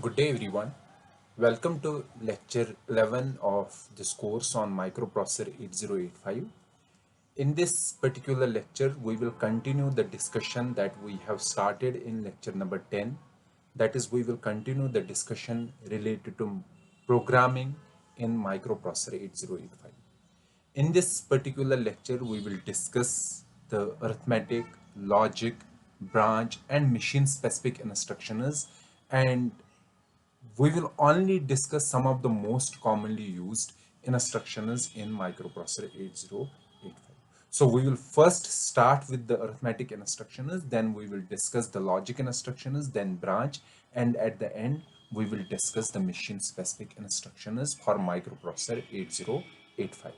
Good day everyone. Welcome to lecture 11 of this course on Microprocessor 8085. In this particular lecture, we will continue the discussion that we have started in lecture number 10. That is, we will continue the discussion related to programming in Microprocessor 8085. In this particular lecture, we will discuss the arithmetic, logic, branch, and machine specific instructions, and we will only discuss some of the most commonly used instructions in microprocessor 8085. So we will first start with the arithmetic instructions, then we will discuss the logic instructions, then branch, and at the end we will discuss the machine specific instructions for microprocessor 8085.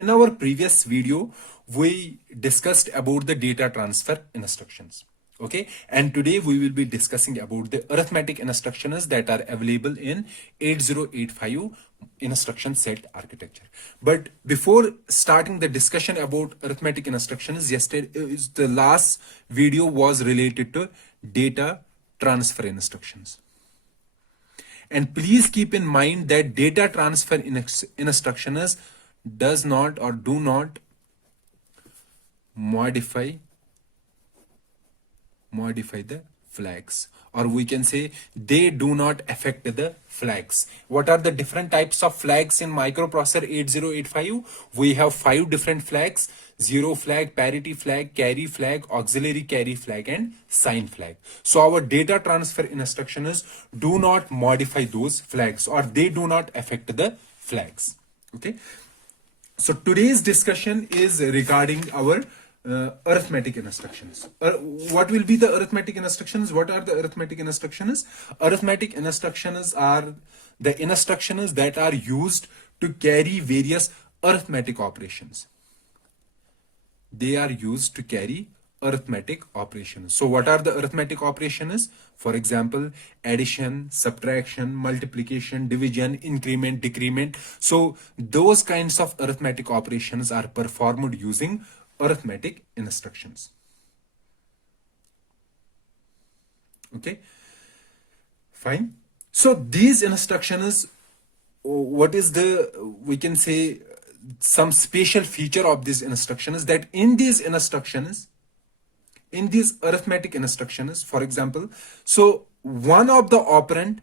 In our previous video, we discussed about the data transfer instructions. Okay, and today we will be discussing about the arithmetic instructions that are available in 8085 instruction set architecture. But before starting the discussion about arithmetic instructions, the last video was related to data transfer instructions. And please keep in mind that data transfer instructions does not or do not modify the flags, or we can say they do not affect the flags. What are the different types of flags in microprocessor 8085? We have 5 different flags: zero flag, parity flag, carry flag, auxiliary carry flag, and sign flag. So our data transfer instructions do not modify those flags, or they do not affect the flags. Okay, so today's discussion is regarding our arithmetic instructions. What will be the arithmetic instructions? What are the arithmetic instructions? Arithmetic instructions are the instructions that are used to carry various arithmetic operations. They are used to carry arithmetic operations. So what are the arithmetic operations? For example, addition, subtraction, multiplication, division, increment, decrement. So those kinds of arithmetic operations are performed using arithmetic instructions. Okay, fine. So these instructions, what is the, we can say, some special feature of these instructions, that in these instructions, in these arithmetic instructions, for example, so one of the operand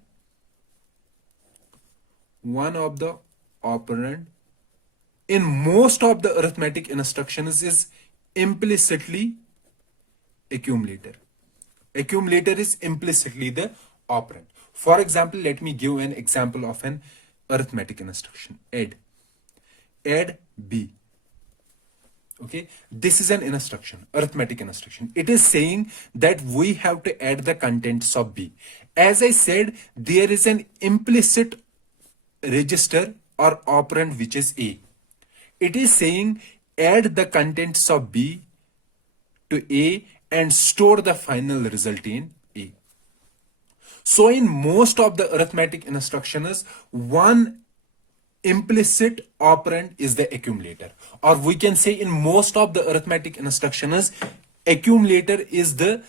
in most of the arithmetic instructions is implicitly accumulator. Accumulator is implicitly the operand. For example, let me give an example of an arithmetic instruction: add B. Okay, this is an instruction, arithmetic instruction. It is saying that we have to add the contents of B. As I said, there is an implicit register or operand which is A. It is saying add the contents of B to A and store the final result in A. So in most of the arithmetic instructions, one implicit operand is the accumulator, or we can say in most of the arithmetic instructions, accumulator is the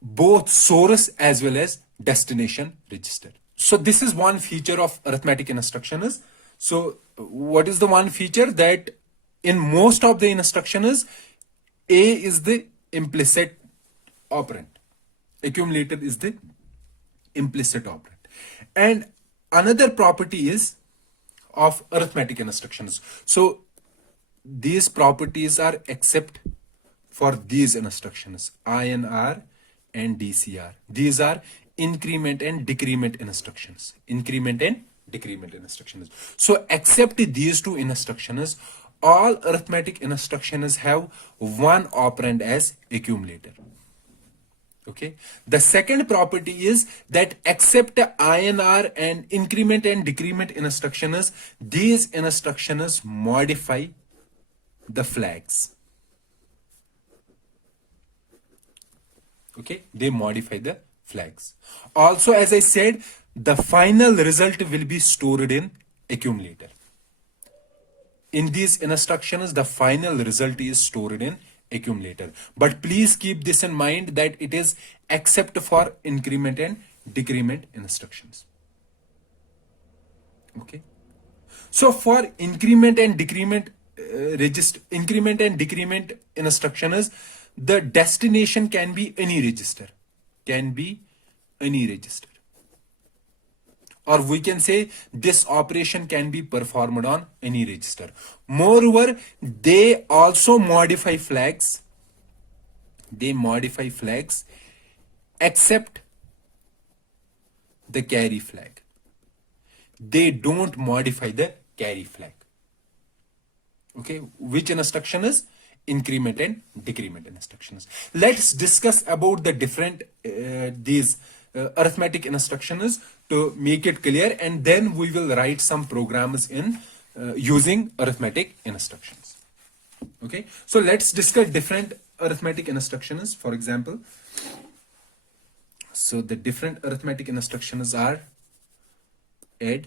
both source as well as destination register. So this is one feature of arithmetic instructions. So what is the one feature? That in most of the instructions, A is the implicit operand, accumulator is the implicit operand. And another property is of arithmetic instructions. So these properties are except for these instructions, INR and DCR. These are increment and decrement instructions. Increment and decrement instructions. So except these two instructions, all arithmetic instructions have one operand as accumulator. Okay. The second property is that except INR and increment and decrement instructions, these instructions modify the flags. Okay, they modify the flags. Also, as I said, the final result will be stored in accumulator. In these instructions, the final result is stored in accumulator. But please keep this in mind that it is except for increment and decrement instructions. Okay. So for increment and decrement increment and decrement instruction is the destination can be any register, can be any register, or we can say this operation can be performed on any register. Moreover, they also modify flags. They modify flags except the carry flag. They don't modify the carry flag. Okay, which instruction is increment and decrement instructions. Let's discuss about the different these arithmetic instructions to make it clear, and then we will write some programs in using arithmetic instructions. Okay, so let's discuss different arithmetic instructions. For example, so the different arithmetic instructions are add,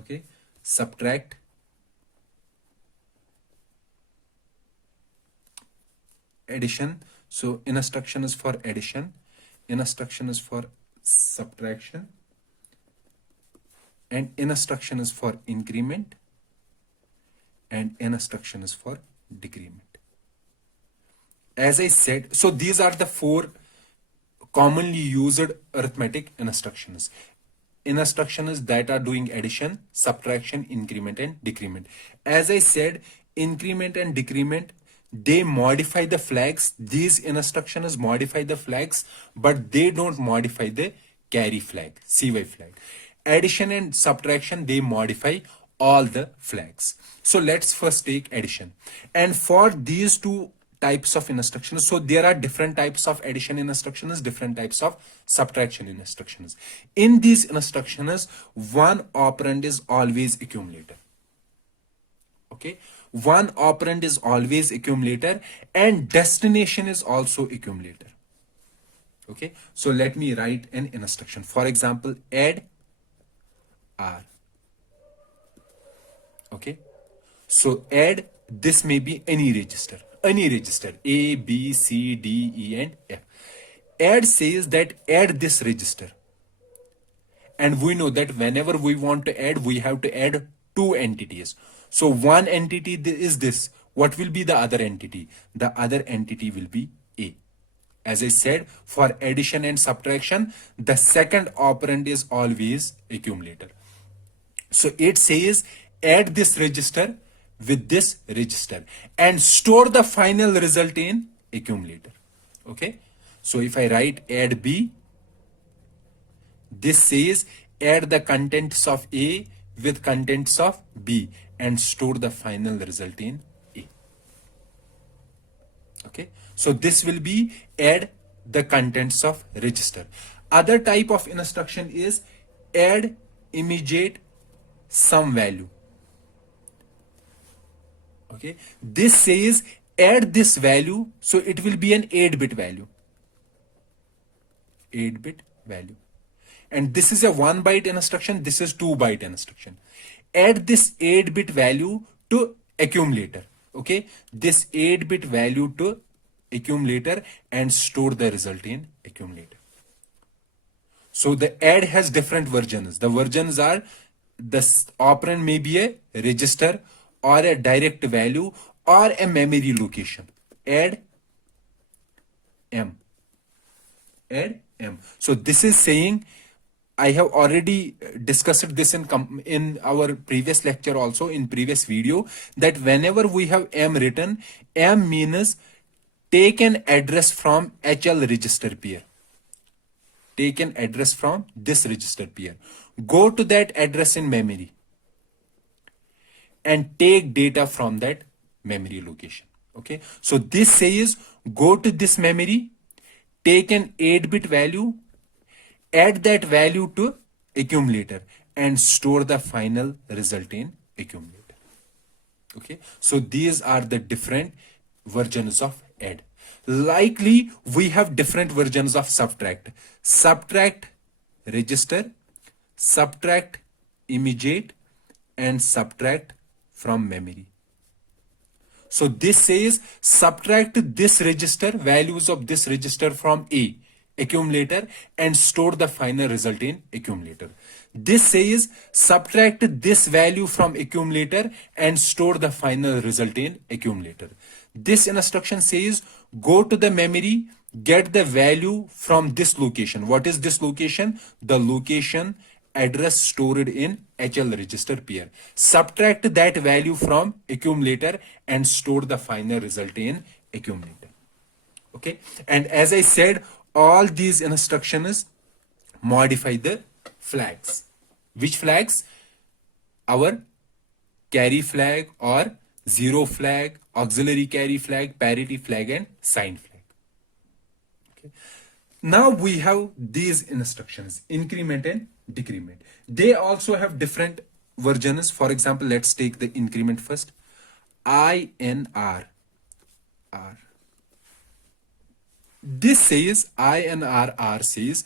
okay, subtract, addition. So instruction is for addition, instruction is for subtraction, and instruction is for increment, and instruction is for decrement. As I said, so these are the four commonly used arithmetic instructions. Instructions that are doing addition, subtraction, increment, and decrement. As I said, increment and decrement, they modify the flags. These instructions modify the flags, but they don't modify the carry flag, CY flag. Addition and subtraction, they modify all the flags. So let's first take addition. And for these two types of instructions, so there are different types of addition instructions, different types of subtraction instructions. In these instructions, one operand is always accumulator. Okay, one operand is always accumulator, and destination is also accumulator. Okay, so let me write an instruction. For example, add R. Okay, so add, this may be any register A, B, C, D, E, and F. Add says that add this register, and we know that whenever we want to add, we have to add two entities. So one entity is this. What will be the other entity? The other entity will be A. As I said, for addition and subtraction, the second operand is always accumulator. So it says add this register with this register and store the final result in accumulator. Okay, so if I write add B, this says add the contents of A with contents of B and store the final result in A. Okay, so this will be add the contents of register. Other type of instruction is add immediate some value. Okay, this says add this value, so it will be an 8-bit value. 8-bit value. And this is a 1-byte instruction, this is 2-byte instruction. Add this 8-bit value to accumulator. Okay, this 8-bit value to accumulator and store the result in accumulator. So the add has different versions. The versions are, the operand may be a register or a direct value or a memory location. Add M. Add M. So this is saying, I have already discussed this in our previous lecture also, in previous video, that whenever we have M written, M means take an address from HL register pair. Take an address from this register pair. Go to that address in memory and take data from that memory location. Okay, so this says go to this memory, take an 8-bit value, add that value to accumulator and store the final result in accumulator. Okay, so these are the different versions of add. Likely we have different versions of subtract. Subtract register, subtract immediate, and subtract from memory. So this says subtract this register, values of this register from A. accumulator and store the final result in accumulator. This says subtract this value from accumulator and store the final result in accumulator. This instruction says go to the memory, get the value from this location. What is this location? The location address stored in HL register pair. Subtract that value from accumulator and store the final result in accumulator. Okay, and as I said, all these instructions modify the flags. Which flags? Our carry flag or zero flag, auxiliary carry flag, parity flag, and sign flag. Okay. Now we have these instructions, increment and decrement. They also have different versions. For example, let's take the increment first. INR. This says, INR says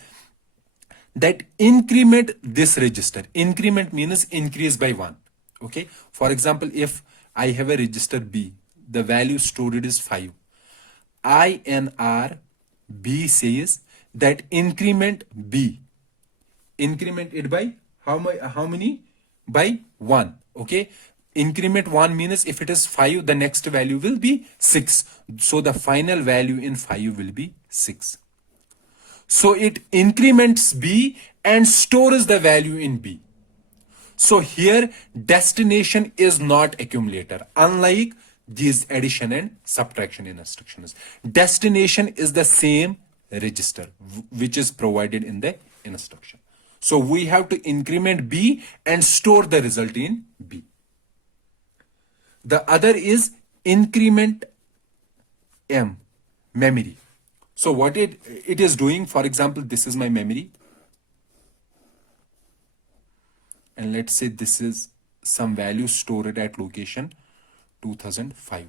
that increment this register. Increment means increase by 1. Okay. For example, if I have a register B, the value stored is 5. INR B says that increment B. Increment it by how many? By 1. Okay. Increment 1 means if it is 5, the next value will be 6. So the final value in 5 will be 6. So it increments B and stores the value in B. So here destination is not accumulator, unlike these addition and subtraction instructions. Destination is the same register which is provided in the instruction. So we have to increment B and store the result in B. The other is increment M, memory. So what it is doing, for example, this is my memory. And let's say this is some value stored at location 2005.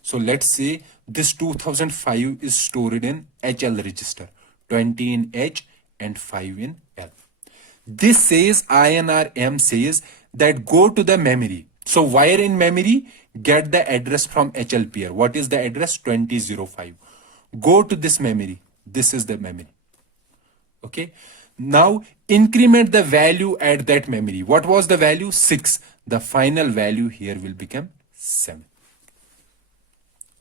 So let's say this 2005 is stored in HL register, 20 in H and 5 in L. This says INR M says that go to the memory. So where in memory? Get the address from HL pair. What is the address? 2005. Go to this memory. This is the memory. Okay. Now increment the value at that memory. What was the value? 6. The final value here will become 7.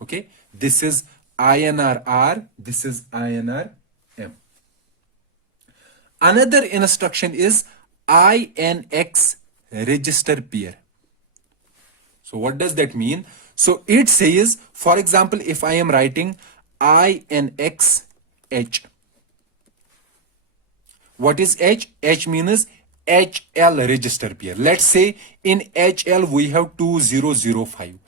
Okay. This is INR R. This is INR M. Another instruction is INX register pair. So what does that mean? So it says, for example, if I am writing INX H. What is H? H means HL register pair. Let's say in HL we have 2005.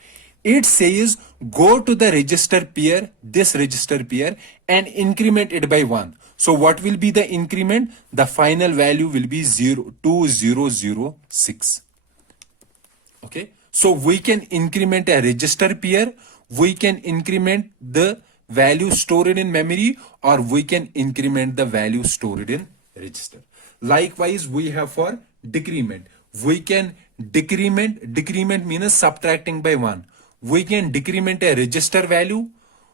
It says go to the register pair, this register pair, and increment it by 1. So what will be the increment? The final value will be 2006. Okay. So we can increment a register pair, we can increment the value stored in memory, or we can increment the value stored in register. Likewise, we have for decrement. We can decrement means subtracting by 1. We can decrement a register value,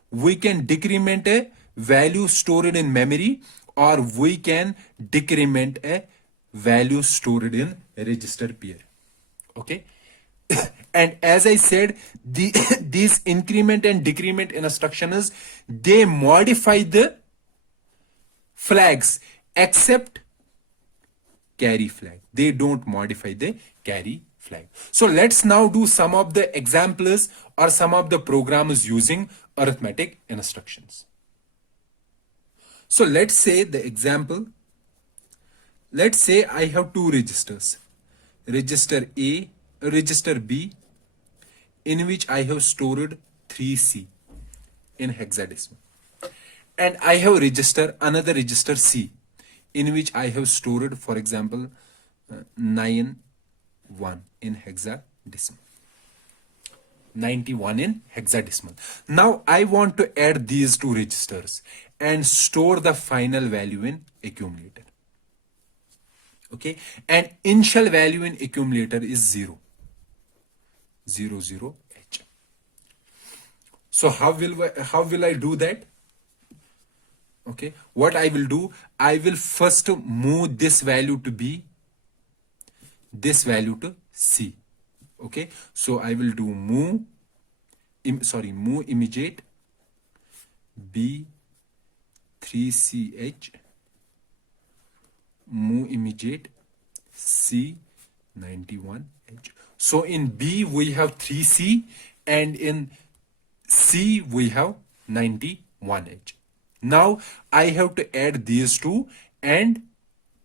we can decrement a value stored in memory, or we can decrement a value stored in register pair. Okay. And as I said, these increment and decrement instructions, they modify the flags except carry flag. They don't modify the carry flag. So let's now do some of the examples or some of the programs using arithmetic instructions. So let's say the example. Let's say I have two registers, register A, register B, in which I have stored 3C in hexadecimal, and I have another register C, in which I have stored, for example, 91 in hexadecimal, 91 in hexadecimal. Now I want to add these two registers and store the final value in accumulator. Okay, and initial value in accumulator is 0. 00H. So how will I do that? Okay, what I will do, I will first move this value to B, this value to C. Okay, so I will do move, move immediate B 3CH, move immediate C 91H. So in B we have 3C and in C we have 91H. Now I have to add these two and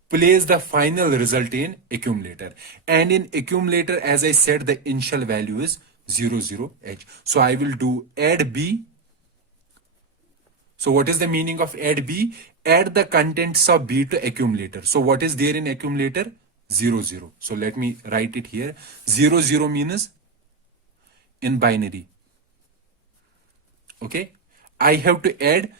place the final result in accumulator. And in accumulator, as I said, the initial value is 00H. So I will do add B. So what is the meaning of add B? Add the contents of B to accumulator. So what is there in accumulator? 00. So let me write it here. 00 means in binary. Okay. I have to add,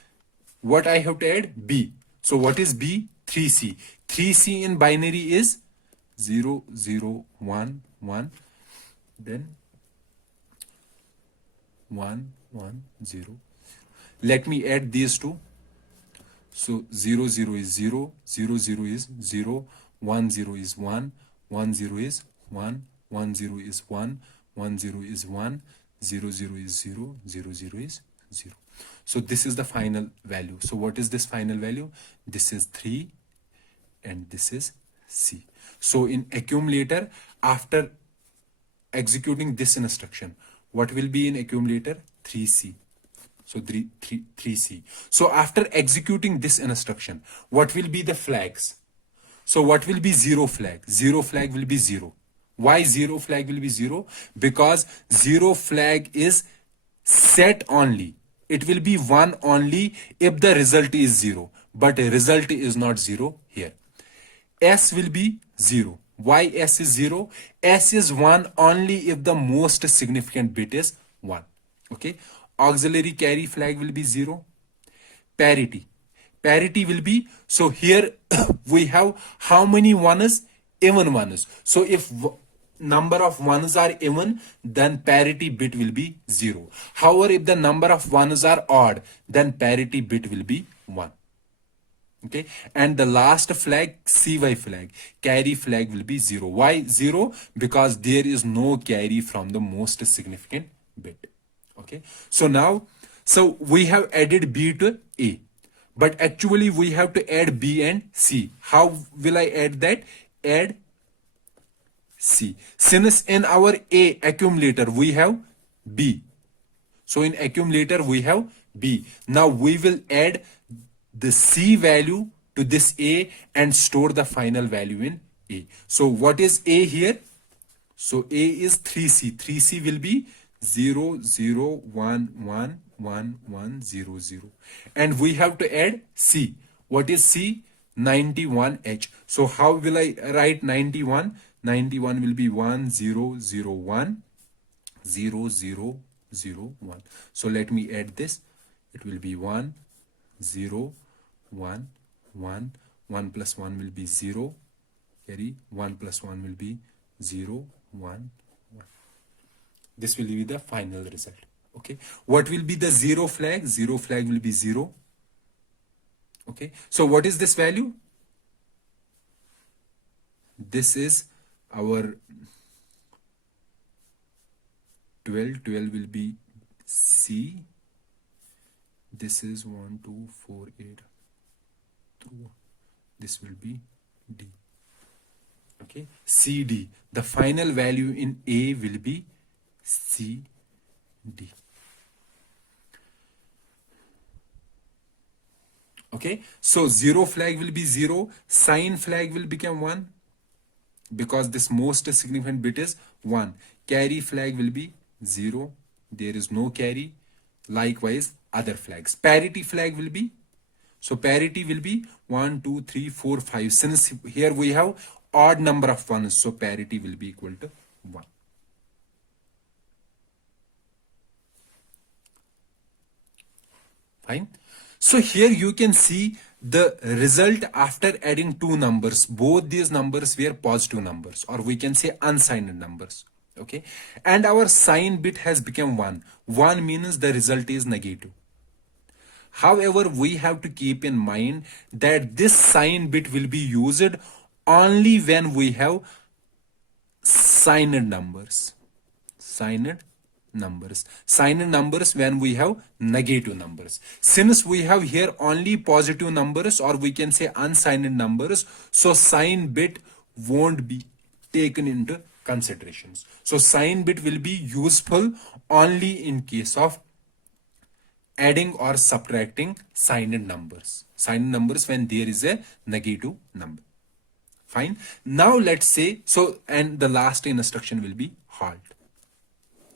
what I have to add? B. So what is B? 3C. 3C in binary is 0, 0, 1, 1, then 1, 1, 0. Let me add these two. So 0, 0 is 0, 0, 0 is 0, 1, 0 is 1, 1, 0 is 1, 1, 0 is 1, 1, 0 is 1, 0, 0 is 0, 0, 0 is 0. So this is the final value. So what is this final value? This is 3 and this is C. So in accumulator, after executing this instruction, what will be in accumulator? 3C. So 3C. So after executing this instruction, what will be the flags? So what will be zero flag? Zero flag will be 0. Why zero flag will be 0? Because zero flag is set only. It will be 1 only if the result is 0. But result is not 0 here. S will be 0. Why S is 0? S is 1 only if the most significant bit is 1. Okay. Auxiliary carry flag will be 0. Parity. Parity will be, so here we have how many ones? Even ones. So if number of ones are even, then parity bit will be 0. However, if the number of ones are odd, then parity bit will be 1. Okay, and the last flag, CY flag, carry flag will be 0. Why 0? Because there is no carry from the most significant bit. Okay, so now, so we have added B to A, but actually we have to add B and C. How will I add that? Add C. Since in our A accumulator we have B, so in accumulator we have B. Now we will add the C value to this A and store the final value in A. So what is A here? So A is 3C. 3C will be 0, 0, 1, 1, 1, 1, 0, 0. And we have to add C. What is C? 91H. So how will I write 91? 91 will be 1, 0, 0, 1, 0, 0, 0, 1. So let me add this. It will be 1, 0, 1, 1, 1 plus 1 will be 0, carry 1 plus 1 will be 0, 1, 1. This will be the final result. Okay, what will be the zero flag? Zero flag will be 0. Okay, so what is this value? This is our 12. 12 will be C. This is 1, 2, 4, 8. This will be D. Okay, CD. The final value in A will be CD. Okay, so zero flag will be 0, sign flag will become 1 because this most significant bit is 1. Carry flag will be 0. There is no carry. Likewise, other flags. Parity flag will be, so parity will be 1, 2, 3, 4, 5. Since here we have odd number of ones, so parity will be equal to 1. Fine. So here you can see the result after adding two numbers. Both these numbers were positive numbers, or we can say unsigned numbers. Okay, and our sign bit has become 1. 1 means the result is negative. However, we have to keep in mind that this sign bit will be used only when we have signed numbers. Signed numbers when we have negative numbers. Since we have here only positive numbers, or we can say unsigned numbers, so sign bit won't be taken into considerations. So sign bit will be useful only in case of adding or subtracting signed numbers. Signed numbers when there is a negative number. Fine. Now let's say, so, and the last instruction will be halt.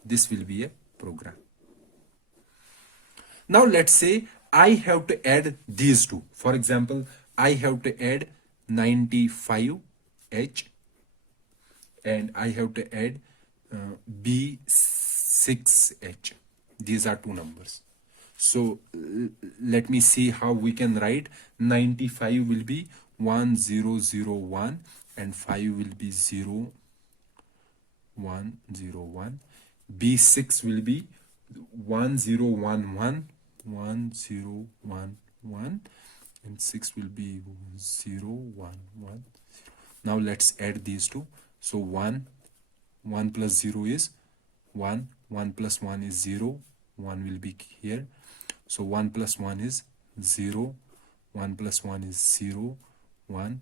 This will be a program. Now let's say I have to add these two. For example, I have to add 95H and I have to add B6H. These are two numbers. So let me see how we can write. 95 will be 1001 and 5 will be 0101. B6 will be 1011 and 6 will be 011. Now let's add these two. So 1 plus 0 is 1 plus 1 is 0, 1 will be here. So 1 plus 1 is 0, 1 plus 1 is 0, 1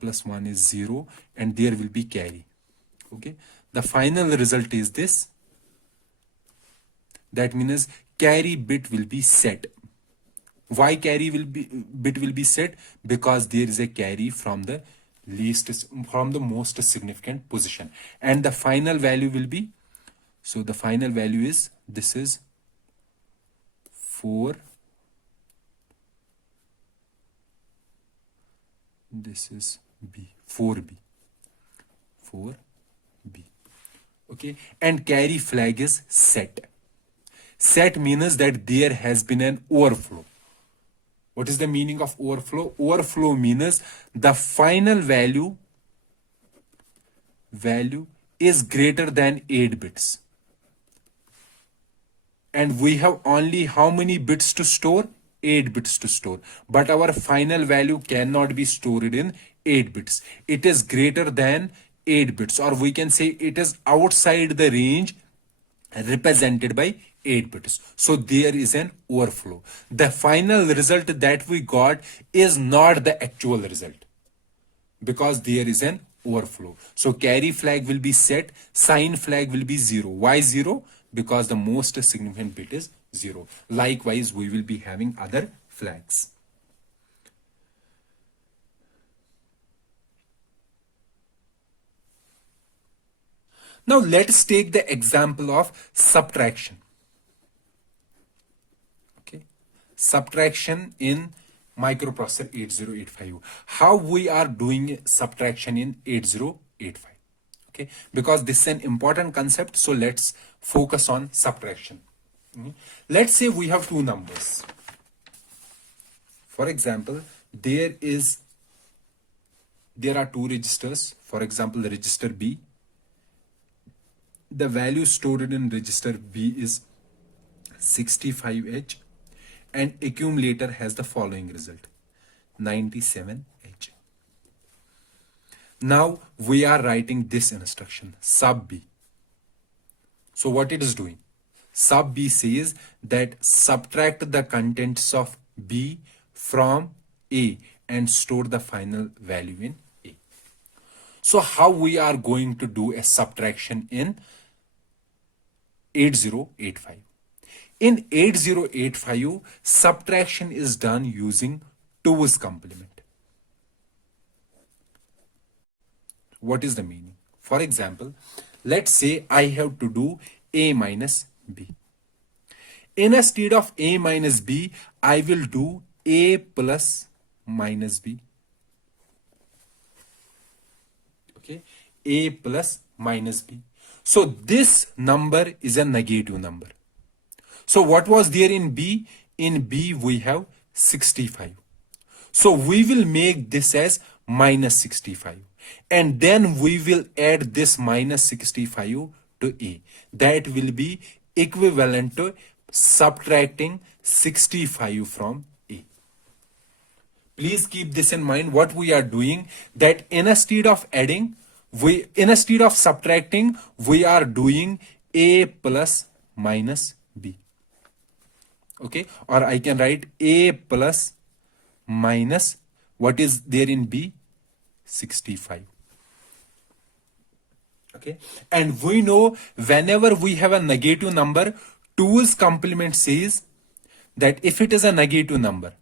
plus 1 is 0, and there will be carry. Okay, the final result is this. That means carry bit will be set. Why carry bit will be set? Because there is a carry from the most significant position, and the final value will be, so the final value is, this is 4, this is B, 4B. Okay, and carry flag is set. Set means that there has been an overflow. What is the meaning of overflow? Overflow means the final value is greater than 8 bits. And we have only how many bits to store? 8 bits to store. But our final value cannot be stored in 8 bits. It is greater than 8 bits, or we can say it is outside the range represented by 8 bits. So there is an overflow. The final result that we got is not the actual result because there is an overflow. So carry flag will be set, sign flag will be 0. Why 0? Because the most significant bit is 0. Likewise, we will be having other flags. Now let's take the example of subtraction. Okay, subtraction in Microprocessor 8085. How we are doing subtraction in 8085? Okay, because this is an important concept, so let's focus on subtraction. Let's say we have two numbers. For example, there are two registers. For example, the register B. The value stored in register B is 65H, and accumulator has the following result, 97H. Now we are writing this instruction, sub B. So what it is doing? Sub B says that subtract the contents of B from A and store the final value in A. So how we are going to do a subtraction in 8085? In 8085, subtraction is done using 2's complement. What is the meaning? For example, let's say I have to do A minus B. Instead of A minus B, I will do A plus minus B. Okay, A plus minus B. So this number is a negative number. So what was there in B? In B we have 65. So we will make this as minus 65. And then we will add this minus 65 to A. That will be equivalent to subtracting 65 from A. Please keep this in mind. What we are doing, that instead of adding, instead of subtracting, we are doing A plus minus B. Okay, or I can write A plus minus what is there in B, 65. Okay, and we know whenever we have a negative number, 2's complement says that if it is a negative number,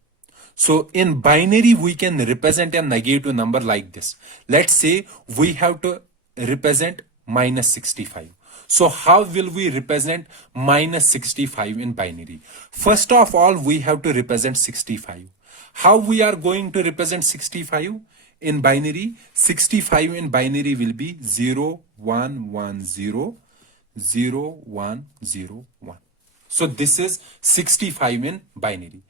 so in binary we can represent a negative number like this. Let's say we have to represent minus 65. So how will we represent minus 65 in binary? First of all, we have to represent 65. How we are going to represent 65 in binary? 65 in binary will be 0, 1, 1, 0, 0, 1, 0, 1. So this is 65 in binary.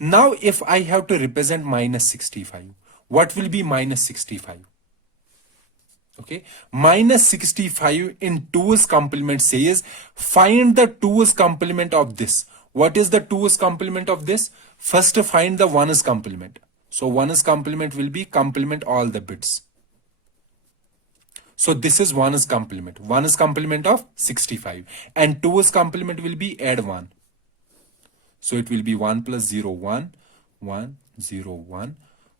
Now if I have to represent minus 65, what will be minus 65? Okay, minus 65 in 2's complement says find the 2's complement of this. What is the 2's complement of this? First find the 1's complement. So 1's complement will be complement all the bits. So this is 1's complement. 1's complement of 65. And 2's complement will be add 1. So it will be 1 plus 0, 1, 1, 0, 1,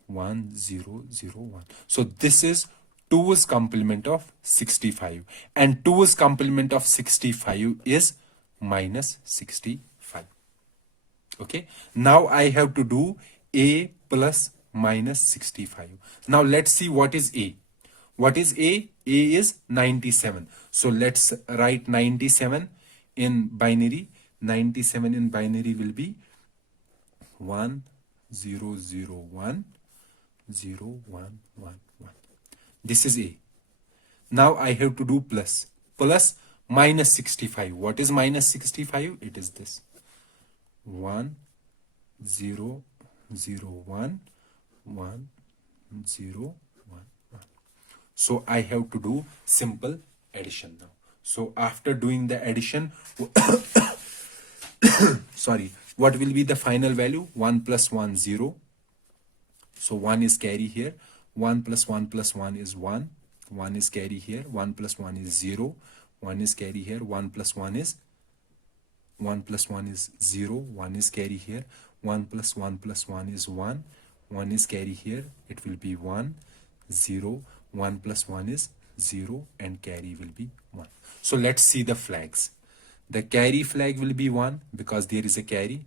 1, 0, 0, 1. So this is 2's complement of 65. And 2's complement of 65 is minus 65. Okay. Now I have to do A plus minus 65. Now let's see what is A. What is A? A is 97. So let's write 97 in binary. 97 in binary will be 1, 0, 0, 1, 0, 1, 1, 1. This is A. Now I have to do plus. Plus minus 65. What is minus 65? It is this. 1, 0, 0, 1, 1, 0, 1, 1. So I have to do simple addition now. So after doing the addition, sorry, what will be the final value? 1 plus 1, 0. So 1 is carry here. 1 plus 1 plus 1 is 1. 1 is carry here. 1 plus 1 is 0. 1 is carry here. 1 plus 1 is 1 plus 1 is 0. 1 is carry here. 1 plus 1 plus 1 is 1. 1 is carry here. It will be 1, 0. 1 plus 1 is 0 and carry will be 1. So let's see the flags. The carry flag will be 1 because there is a carry.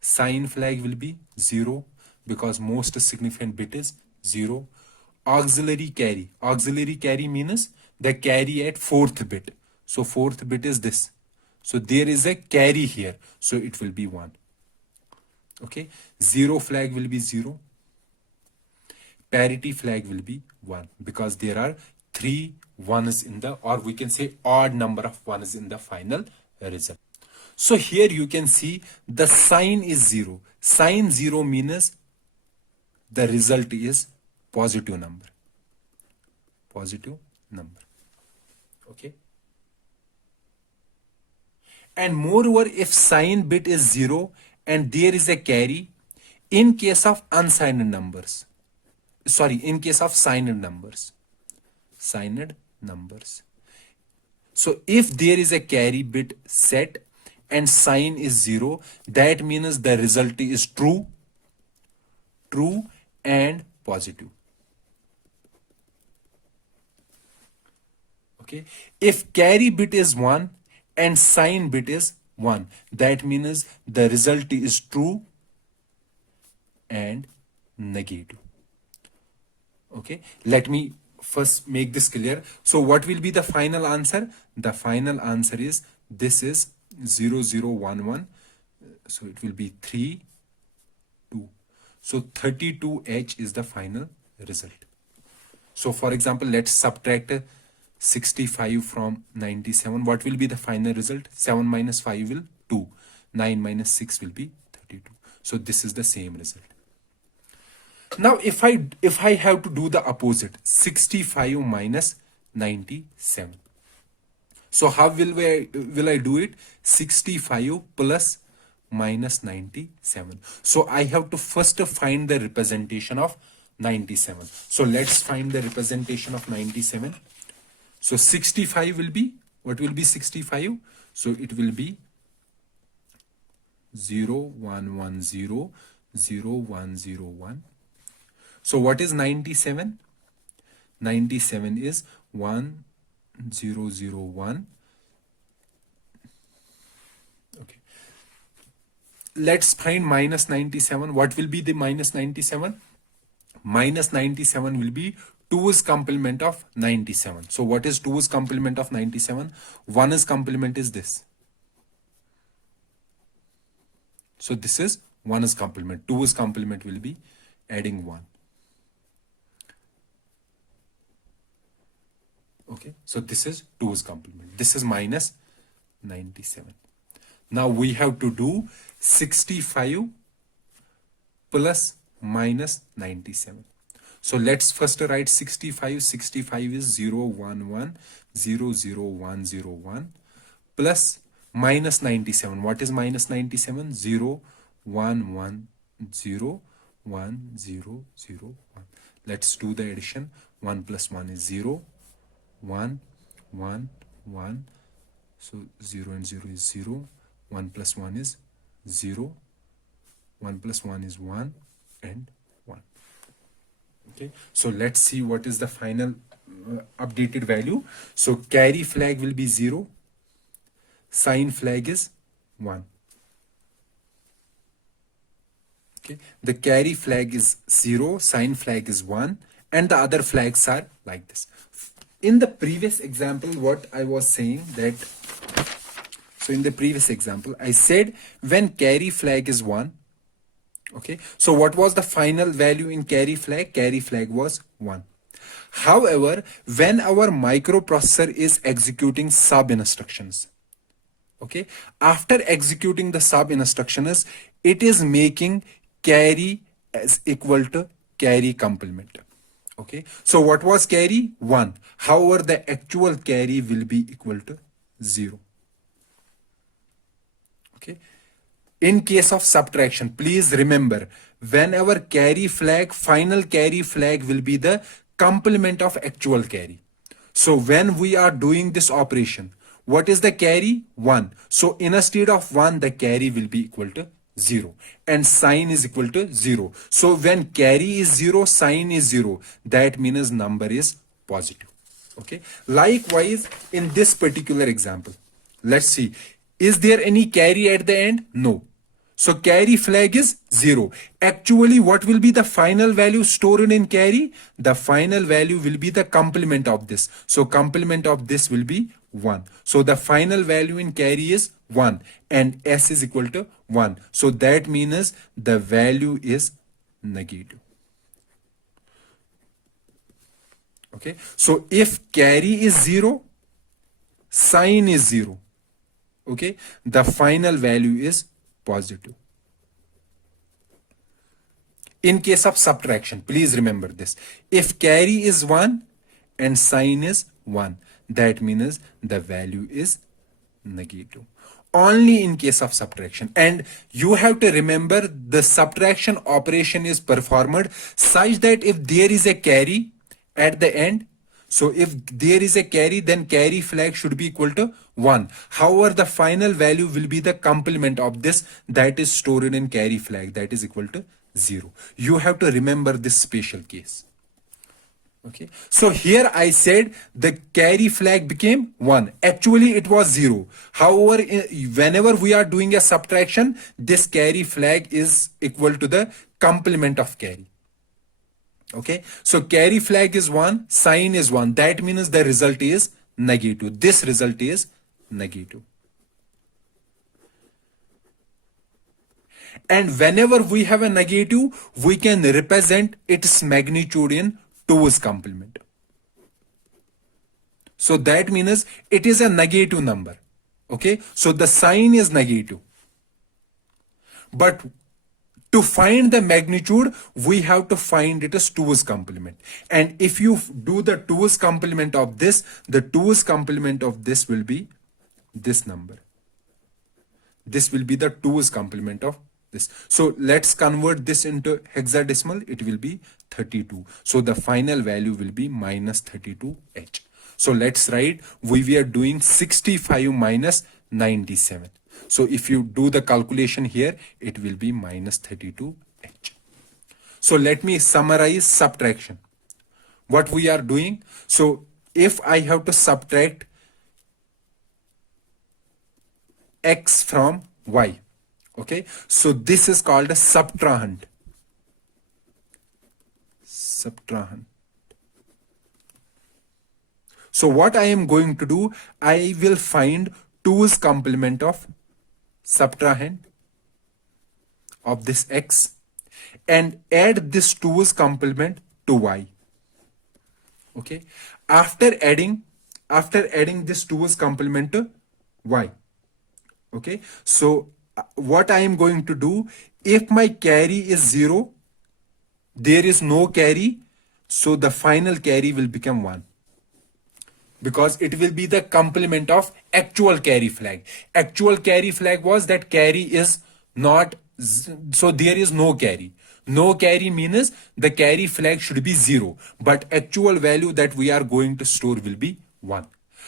Sign flag will be 0 because most significant bit is 0. Auxiliary carry. Auxiliary carry means the carry at 4th bit. So 4th bit is this. So there is a carry here. So it will be 1. Okay. 0 flag will be 0. Parity flag will be 1 because there are 3 1's in the, or we can say odd number of 1's in the final result. So here you can see the sign is 0. Sign 0 means the result is positive number. Positive number. Okay. And moreover, if sign bit is 0 and there is a carry, in case of unsigned numbers, sorry, in case of signed numbers, signed numbers. So if there is a carry bit set and sign is 0, that means the result is true, true and positive. Okay. If carry bit is 1 and sign bit is 1, that means the result is true and negative. Okay. Let me first make this clear. So what will be the final answer? The final answer is this is 0, 0, 1, 1. So it will be 3, 2. So 32H is the final result. So for example, let's subtract 65 from 97. What will be the final result? 7 minus 5 will 2. 9 minus 6 will be 32. So this is the same result. Now if I have to do the opposite, 65 minus 97. So how will I do it? 65 plus minus 97. So I have to first find the representation of 97. So let's find the representation of 97. So 65 will be, what will be 65? So it will be 0, 1, 1, 0, 0, 1, 0, 1. So what is 97? 97 is 1, 0, 0, 1. Okay. Let's find minus 97. What will be the minus 97? Minus 97 will be 2's complement of 97. So what is 2's complement of 97? 1's complement is this. So this is 1's complement. 2's complement will be adding 1. Okay, so this is 2's complement. This is minus 97. Now we have to do 65 plus minus 97. So let's first write 65. 65 is 0, 1, 1, 0, 0, 1, 0, 1 plus minus 97. What is minus 97? 0, 1, 1, 0, 1, 0, 0, 1. Let's do the addition. 1 plus 1 is 0. 1, 1, 1. So 0 and 0 is 0. 1 plus 1 is 0. 1 plus 1 is 1 and 1. Okay, so let's see what is the final updated value. So carry flag will be 0. Sign flag is 1. Okay, the carry flag is 0. Sign flag is 1. And the other flags are like this. In the previous example, what I was saying that, so in the previous example, I said when carry flag is 1, okay, so what was the final value in carry flag? Carry flag was 1. However, when our microprocessor is executing sub instructions, okay, after executing the sub instructions, it is making carry as equal to carry complement. Okay, so what was carry? 1. However, the actual carry will be equal to 0. Okay. In case of subtraction, please remember, whenever carry flag, final carry flag will be the complement of actual carry. So when we are doing this operation, what is the carry? 1. So instead of 1, the carry will be equal to 0 and sign is equal to 0. So when carry is 0, sign is 0. That means number is positive. Okay. Likewise, in this particular example, let's see, is there any carry at the end? No. So carry flag is 0. Actually, what will be the final value stored in carry? The final value will be the complement of this. So complement of this will be 1. So the final value in carry is 1 and S is equal to 1. So that means the value is negative. Okay. So if carry is 0, sign is 0. Okay. The final value is positive. In case of subtraction, please remember this. If carry is 1 and sign is 1, that means the value is negative. Only in case of subtraction. And you have to remember the subtraction operation is performed such that if there is a carry at the end, so if there is a carry, then carry flag should be equal to 1. However, the final value will be the complement of this that is stored in carry flag, that is equal to 0. You have to remember this special case. Okay, so here I said the carry flag became 1. Actually, it was 0. However, whenever we are doing a subtraction, this carry flag is equal to the complement of carry. Okay, so carry flag is 1, sign is 1. That means the result is negative. This result is negative. And whenever we have a negative, we can represent its magnitude in 2's complement. So that means it is a negative number. Okay, so the sign is negative. But to find the magnitude, we have to find it as 2's complement. And if you do the 2's complement of this, the 2's complement of this will be this number. This will be the 2's complement of this. So let's convert this into hexadecimal. It will be 32. So the final value will be minus 32H. So let's write, we were doing 65 minus 97. So if you do the calculation here, it will be minus 32H. So let me summarize subtraction. What we are doing, so if I have to subtract X from Y, okay, so this is called a subtrahend. So what I am going to do, I will find 2's complement of subtrahend of this X and add this 2's complement to Y. Okay, after adding this 2's complement to Y. Okay, so what I am going to do, if my carry is 0, there is no carry, so the final carry will become 1, because it will be the complement of actual carry flag. Actual carry flag was that carry is not, so there is no carry. No carry means the carry flag should be 0, but actual value that we are going to store will be 1.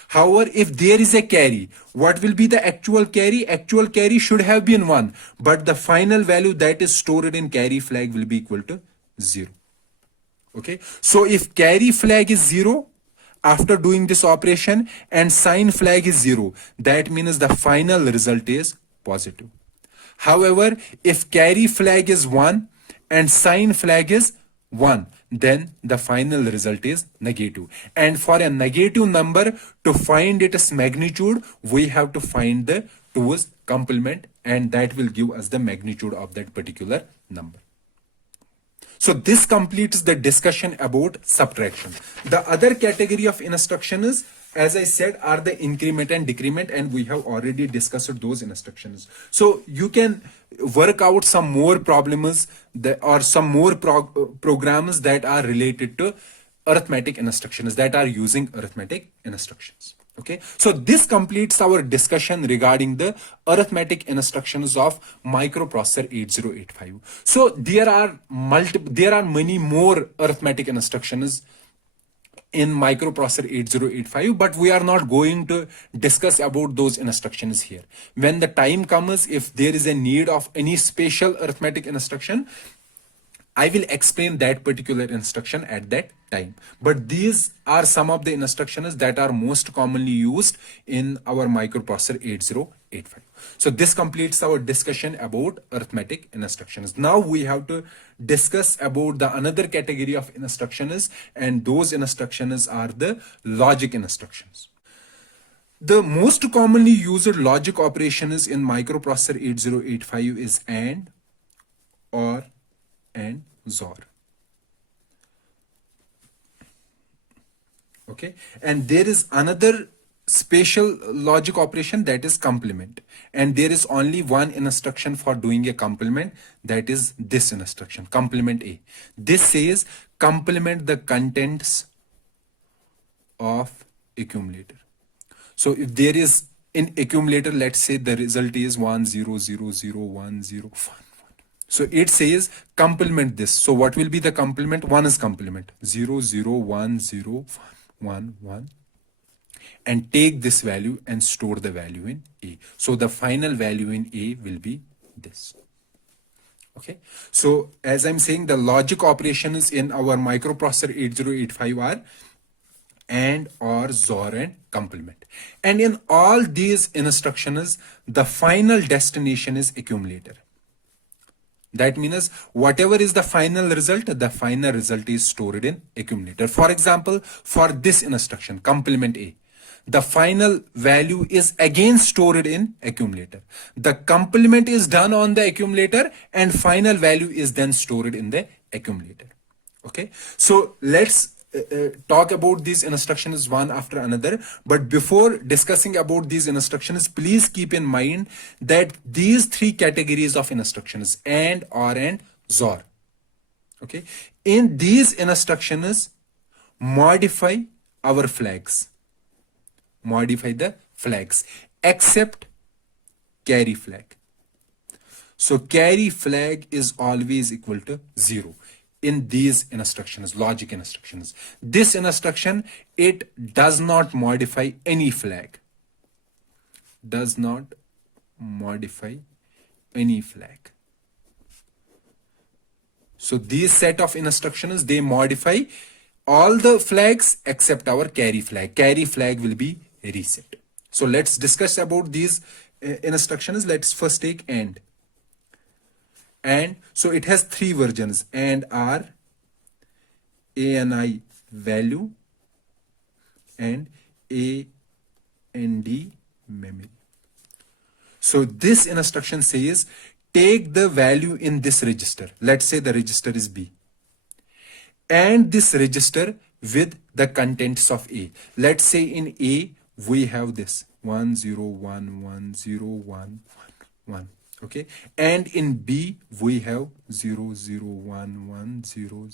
However, if there is a carry, what will be the actual carry? Actual carry should have been 1, but the final value that is stored in carry flag will be equal to 0. Okay, so if carry flag is 0 after doing this operation and sign flag is 0, that means the final result is positive. However, if carry flag is 1 and sign flag is 1, then the final result is negative. And for a negative number, to find its magnitude, we have to find the 2's complement, and that will give us the magnitude of that particular number. So this completes the discussion about subtraction. The other category of instruction is, as I said, are the increment and decrement, and we have already discussed those instructions. So you can work out some more problems or some more programs that are related to arithmetic instructions, that are using arithmetic instructions. Okay, so this completes our discussion regarding the arithmetic instructions of microprocessor 8085. So there are many more arithmetic instructions in microprocessor 8085, but we are not going to discuss about those instructions here. When the time comes, if there is a need of any special arithmetic instruction, I will explain that particular instruction at that time. But these are some of the instructions that are most commonly used in our microprocessor 8085. So this completes our discussion about arithmetic instructions. Now we have to discuss about the another category of instructions, and those instructions are the logic instructions. The most commonly used logic operations in microprocessor 8085 is AND, OR, and XOR. Okay, and there is another special logic operation, that is complement, and there is only one instruction for doing a complement, that is this instruction, complement A. This says complement the contents of accumulator. So if there is in accumulator, let's say the result is 1 0 0 0 1 0 1. So it says complement this. So what will be the complement? 1 is complement 0 0 1 0 1 1, and take this value and store the value in A. So the final value in A will be this. Okay, so as I'm saying, the logic operations in our microprocessor 8085 are AND, OR, XOR, and complement. And in all these instructions, the final destination is accumulator. That means whatever is the final result is stored in accumulator. For example, for this instruction, complement A, the final value is again stored in accumulator. The complement is done on the accumulator and final value is then stored in the accumulator. Okay, so let's talk about these instructions one after another. But before discussing about these instructions, please keep in mind that these three categories of instructions, AND, OR, and XOR, okay, in these instructions modify our flags, modify the flags. except carry flag. So carry flag is always equal to 0 in these instructions, logic instructions. This instruction, it does not modify any flag. Does not modify any flag. So these set of instructions, they modify all the flags except our carry flag. Carry flag will be reset. So let's discuss about these instructions. Let's first take AND. And so it has three versions: AND R, ANI value, and AND memory. So this instruction says take the value in this register. Let's say the register is B. And this register with the contents of A. Let's say in A we have this 1 0 1 1 0 1 1. Okay, and in B we have 0 0 1 1 0 0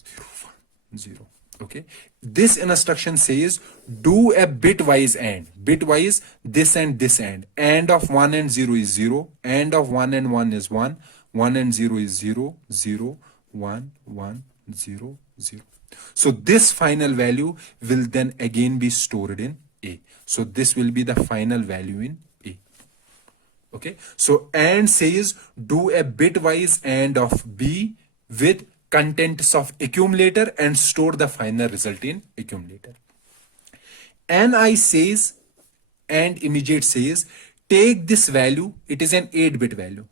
1 0. Okay, this instruction says do a bitwise AND. Bitwise, this and this AND of 1 and 0 is 0, AND of 1 and 1 is 1, 1 and 0 is 0 0 1 1 0 0. So this final value will then again be stored in A. So this will be the final value in A. Okay, so AND says do a bitwise AND of B with contents of accumulator and store the final result in accumulator. NI says, and immediate says, take this value, it is an 8-bit value,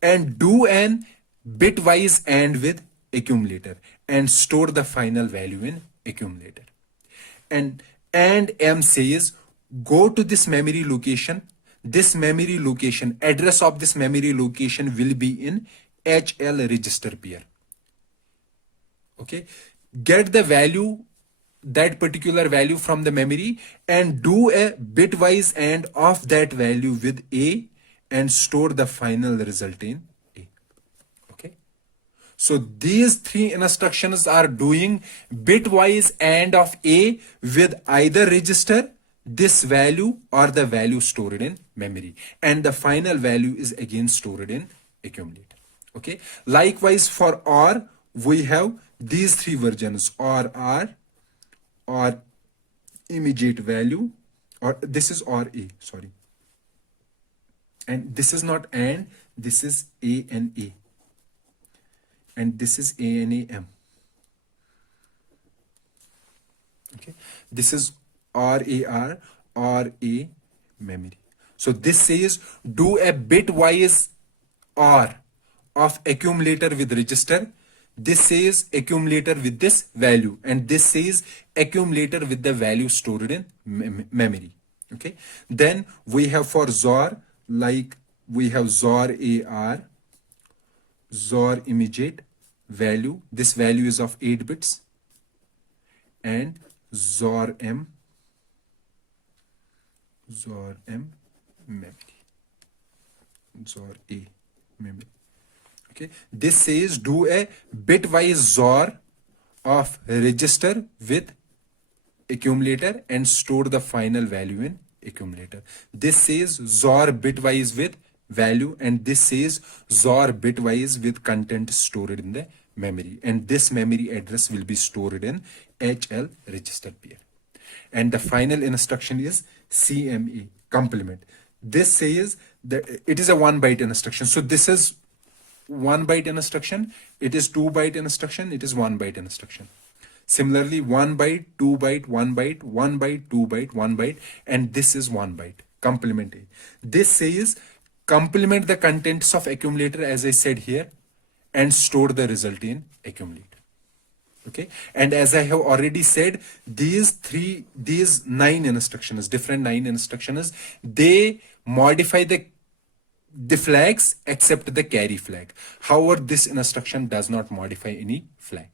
and do an bitwise AND with accumulator and store the final value in accumulator. And M says go to this memory location. This memory location, address of this memory location will be in HL register pair. Okay, get the value, that particular value from the memory, and do a bitwise AND of that value with A and store the final result in A. Okay, so these three instructions are doing bitwise AND of A with either register, this value, or the value stored in memory, and the final value is again stored in accumulator. Okay, likewise for OR we have these three versions: OR R, or immediate value, or this is OR A, sorry, and this is not AND, this is A and A, and this is A and A M. Okay, this is OR AR, OR A memory. So this says do a bitwise OR of accumulator with register. This says accumulator with this value, and this says accumulator with the value stored in memory. Okay, then we have for XOR, like we have XOR AR, XOR immediate value, this value is of 8 bits, and XOR M memory, XOR A memory. Okay, this says do a bitwise XOR of register with accumulator and store the final value in accumulator. This says XOR bitwise with value, and this says XOR bitwise with content stored in the memory, and this memory address will be stored in HL register pair. And the final instruction is CMA, complement. This says that it is a 1-byte instruction. So this is 1-byte instruction, it is 2-byte instruction, it is 1-byte instruction. Similarly, 1 byte, 2 byte, 1 byte, 1 byte, 2 byte, 1 byte, and this is 1 byte, complement A. This says complement the contents of accumulator, as I said here, and store the result in accumulator. Okay, and as I have already said, these 9 instructions, different 9 instructions, they modify the flags except the carry flag. However, this instruction does not modify any flag.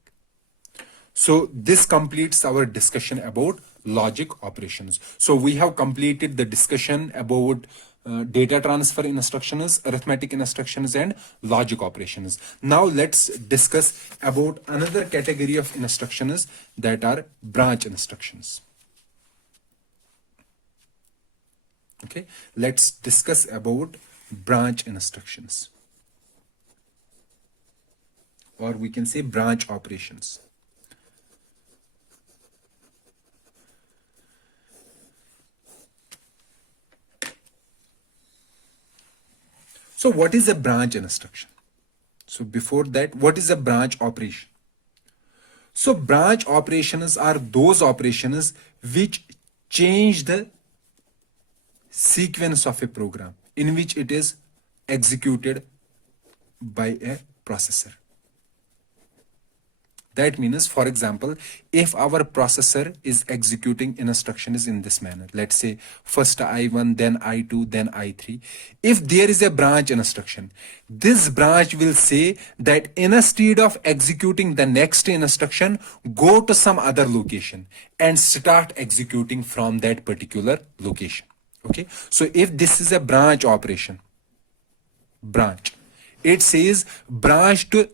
So this completes our discussion about logic operations. So we have completed the discussion about data transfer instructions, arithmetic instructions, and logic operations. Now let's discuss about another category of instructions, that are branch instructions. Okay, let's discuss about branch instructions, or we can say branch operations. So what is a branch instruction? So before that, what is a branch operation? So branch operations are those operations which change the sequence of a program in which it is executed by a processor. That means, for example, if our processor is executing instructions in this manner, let's say first I1, then I2, then I3. If there is a branch instruction, this branch will say that instead of executing the next instruction, go to some other location and start executing from that particular location. Okay, so if this is a branch operation, branch, it says branch to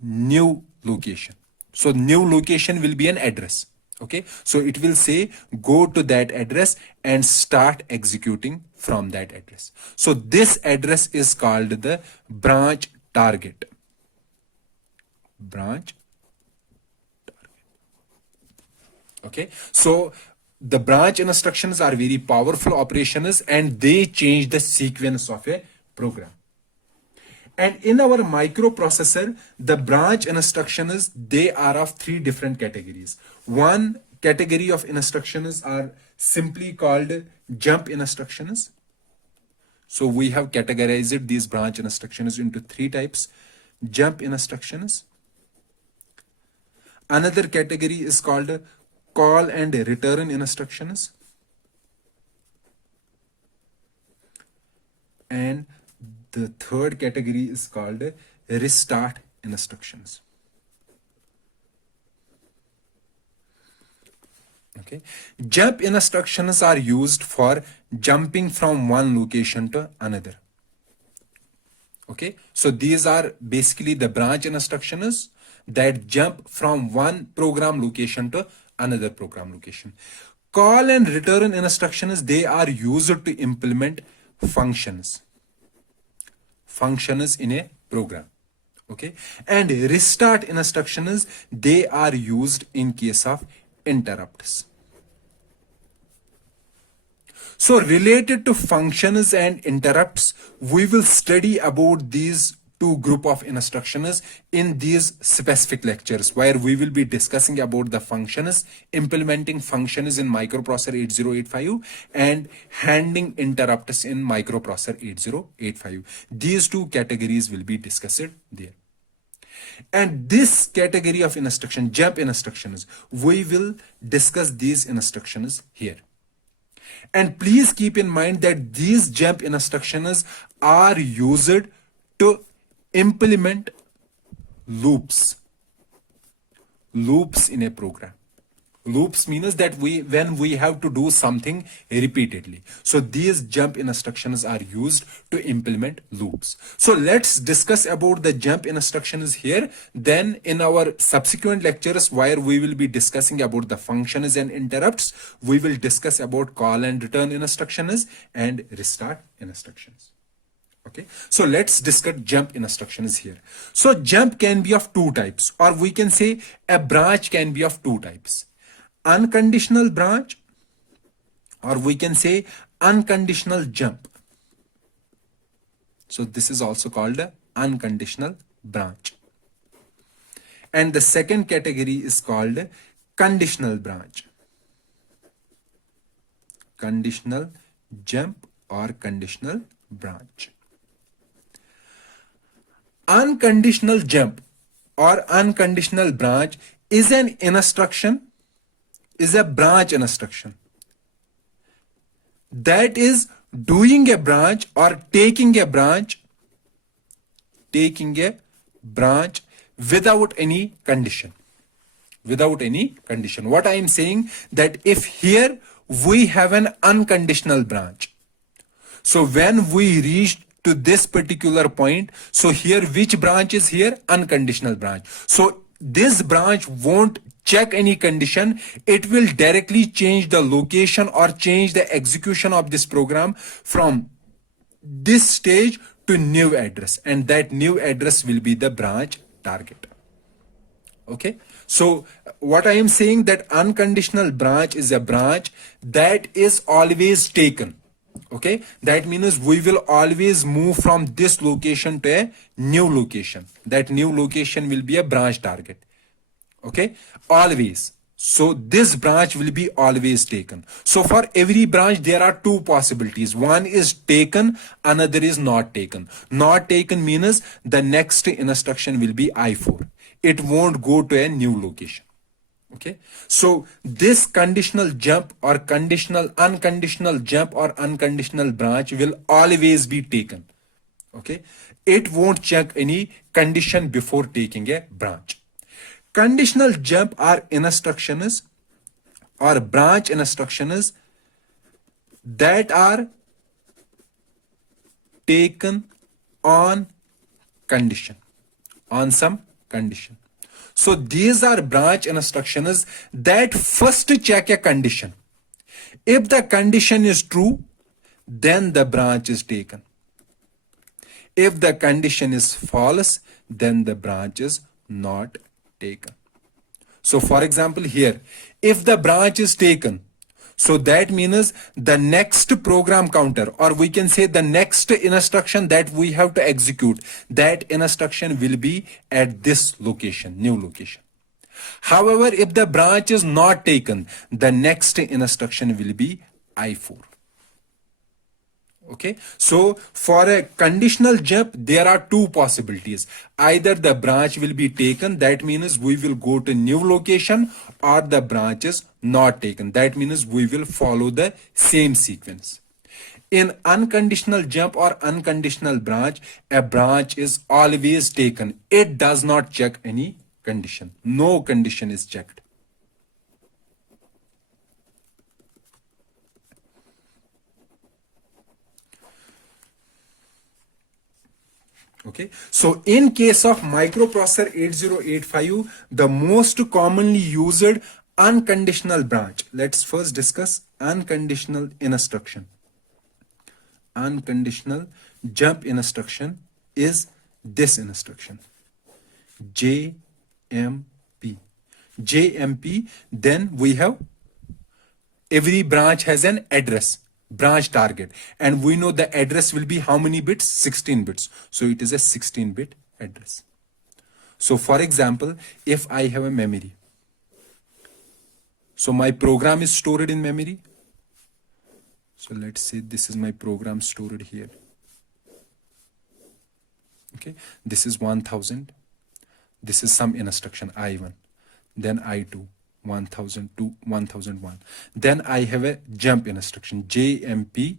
new location. So new location will be an address. Okay, so it will say go to that address and start executing from that address. So this address is called the branch target. Branch target. Okay, so the branch instructions are very powerful operations and they change the sequence of a program. And in our microprocessor, the branch instructions, they are of three different categories. One category of instructions are simply called jump instructions. So we have categorized these branch instructions into three types. Jump instructions. Another category is called call and return instructions. And the third category is called restart instructions. Okay, jump instructions are used for jumping from one location to another. Okay, so these are basically the branch instructions that jump from one program location to another program location. Call and return instructions, they are used to implement functions in a program. Okay, and restart instructions, they are used in case of interrupts. So related to functions and interrupts, we will study about these two group of instructions in these specific lectures, where we will be discussing about the functions, implementing functions in microprocessor 8085 and handling interrupts in microprocessor 8085. These two categories will be discussed there. And this category of instruction, jump instructions, we will discuss these instructions here. And please keep in mind that these jump instructions are used to implement loops in a program. Loops means that when we have to do something repeatedly. So these jump instructions are used to implement loops. So let's discuss about the jump instructions here. Then in our subsequent lectures, where we will be discussing about the functions and interrupts, we will discuss about call and return instructions and restart instructions. Okay, so let's discuss jump instructions here. So jump can be of two types, or we can say a branch can be of two types. Unconditional branch, or we can say unconditional jump. So this is also called a unconditional branch. And the second category is called conditional branch. Conditional jump or conditional branch. Unconditional jump or unconditional branch is an instruction, is a branch instruction that is doing a branch or taking a branch without any condition. Without any condition. What I am saying, that if here we have an unconditional branch, so when we reach to this particular point, so here which branch is here? Unconditional branch. So this branch won't check any condition. It will directly change the location or change the execution of this program from this stage to new address, and that new address will be the branch target. Okay, so what I am saying, that unconditional branch is a branch that is always taken. Okay, that means we will always move from this location to a new location. That new location will be a branch target. Okay, always. So this branch will be always taken. So for every branch there are two possibilities. One is taken, another is not taken. Not taken means the next instruction will be I4. It won't go to a new location. Okay, so this conditional jump or unconditional jump or unconditional branch will always be taken. Okay, it won't check any condition before taking a branch. Conditional jump or instructions or branch instructions that are taken on condition, on some condition. So these are branch instructions that first check a condition. If the condition is true, then the branch is taken. If the condition is false, then the branch is not taken. So for example here, if the branch is taken, so that means the next program counter, or we can say the next instruction that we have to execute, that instruction will be at this location, new location. However, if the branch is not taken, the next instruction will be I4. Okay, so for a conditional jump, there are two possibilities. Either the branch will be taken, that means we will go to new location, or the branch is not taken, that means we will follow the same sequence. In unconditional jump or unconditional branch, a branch is always taken. It does not check any condition. No condition is checked. Okay, so in case of microprocessor 8085, the most commonly used unconditional branch. Let's first discuss unconditional instruction. Unconditional jump instruction is this instruction, JMP. JMP, then we have every branch has an address, branch target, and we know the address will be how many bits? 16 bits. So it is a 16-bit address. So for example, if I have a memory, so my program is stored in memory. So let's say this is my program stored here. Okay, this is 1000. This is some instruction I1, then I2, 1002, 1001. Then I have a jump instruction, JMP,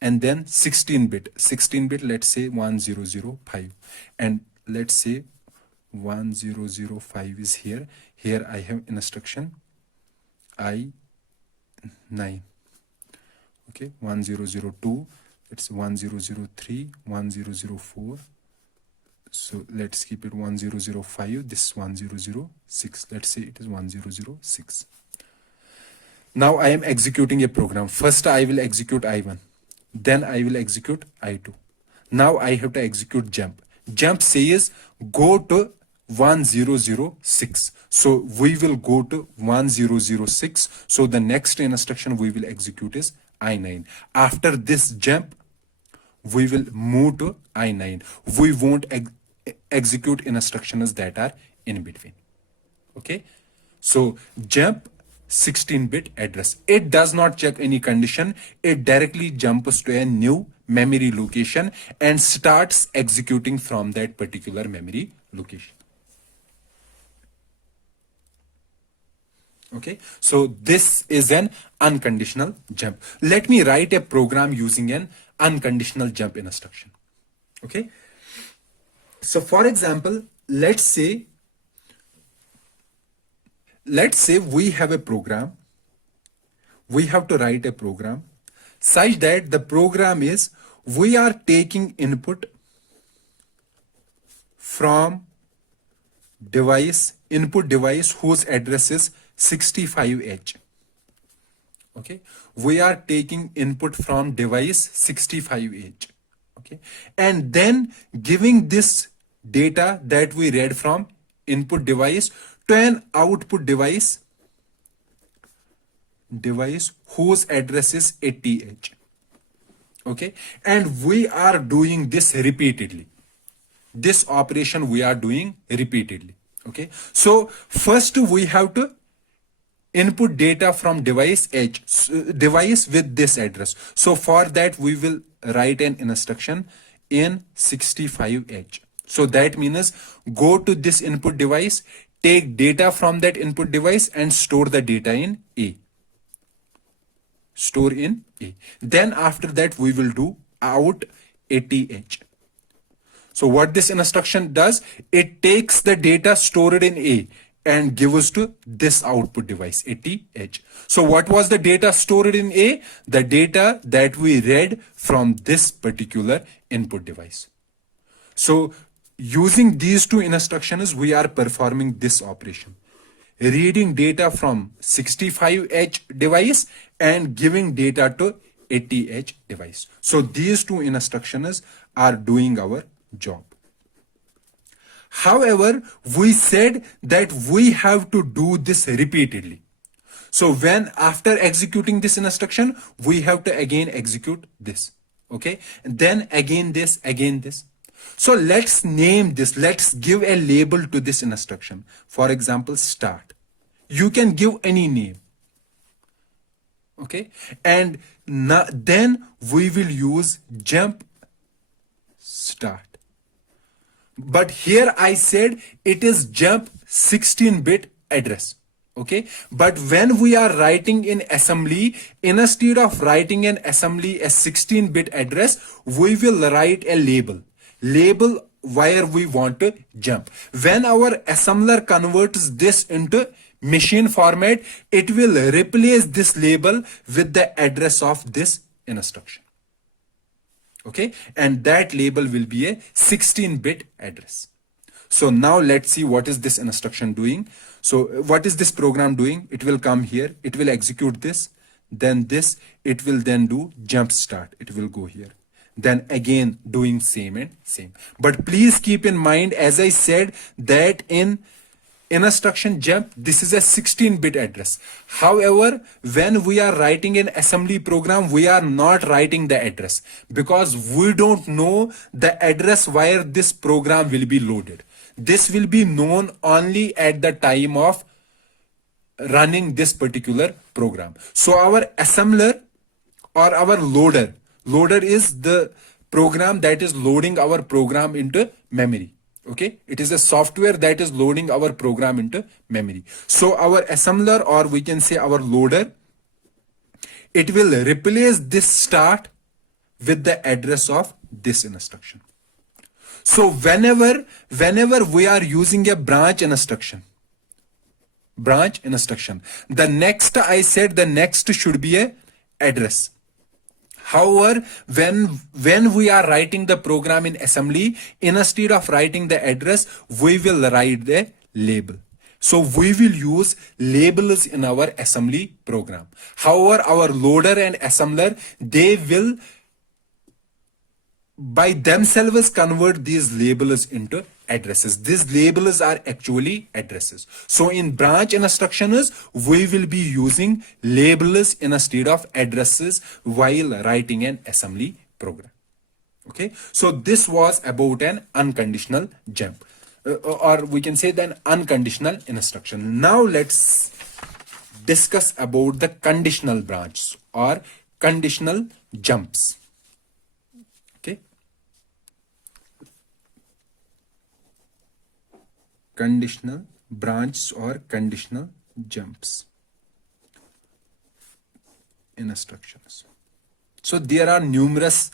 and then 16-bit. 16-bit, let's say 1005. And let's say 1005 is here. Here I have instruction I9. Okay, 1002, it's 1003, 1004. So let's keep it 1005, this is 1006. Let's say it is 1006. Now I am executing a program. First I will execute I1. Then I will execute I2. Now I have to execute jump. Jump says go to 1006. So we will go to 1006. So the next instruction we will execute is I9. After this jump, we will move to I9. We won't execute instructions that are in between. Okay, so jump 16-bit address. It does not check any condition. It directly jumps to a new memory location and starts executing from that particular memory location. Okay, so this is an unconditional jump. Let me write a program using an unconditional jump instruction. Okay, so for example, let's say we have a program. We have to write a program such that the program is, we are taking input from device, input device whose address is 65H. Okay, we are taking input from device 65H. Okay, and then giving this data that we read from input device to an output device whose address is 80H. Okay, and we are doing this repeatedly. This operation we are doing repeatedly. Okay, so first we have to input data from device H, device with this address. So for that we will write an instruction in 65H. So that means go to this input device, take data from that input device and store the data in A. Store in A. Then after that we will do out 80H. So what this instruction does, it takes the data stored in A and gives to this output device 80H. So what was the data stored in A? The data that we read from this particular input device. So using these two instructions, we are performing this operation. Reading data from 65H device and giving data to 80H device. So these two instructions are doing our job. However, we said that we have to do this repeatedly. So when after executing this instruction, we have to again execute this. Okay, and then again this, again this. So let's name this. Let's give a label to this instruction. For example, start. You can give any name. Okay, and then we will use jump start. But here I said it is jump 16-bit address. Okay, but when we are writing in assembly, instead of writing an assembly as 16-bit address, we will write a label where we want to jump. When our assembler converts this into machine format, it will replace this label with the address of this instruction. Okay, and that label will be a 16-bit address. So now let's see what is this instruction doing. So what is this program doing? It will come here, it will execute this, then this, it will then do jump start. It will go here, then again doing same and same. But please keep in mind, as I said, that in instruction jump, this is a 16-bit address. However, when we are writing an assembly program, we are not writing the address because we don't know the address where this program will be loaded. This will be known only at the time of running this particular program. So our assembler or our loader is the program that is loading our program into memory. Okay, it is a software that is loading our program into memory. So our assembler, or we can say our loader, it will replace this start with the address of this instruction. So whenever we are using a branch instruction, the next, I said the next should be a address. However, when we are writing the program in assembly, instead of writing the address, we will write the label. So we will use labels in our assembly program. However, our loader and assembler, they will by themselves convert these labels into addresses. These labels are actually addresses. So in branch instructions, we will be using labels instead of addresses while writing an assembly program. Okay, so this was about an unconditional jump, or we can say then unconditional instruction. Now let's discuss about the conditional branch or conditional jumps. Conditional branch or conditional jumps instructions. So there are numerous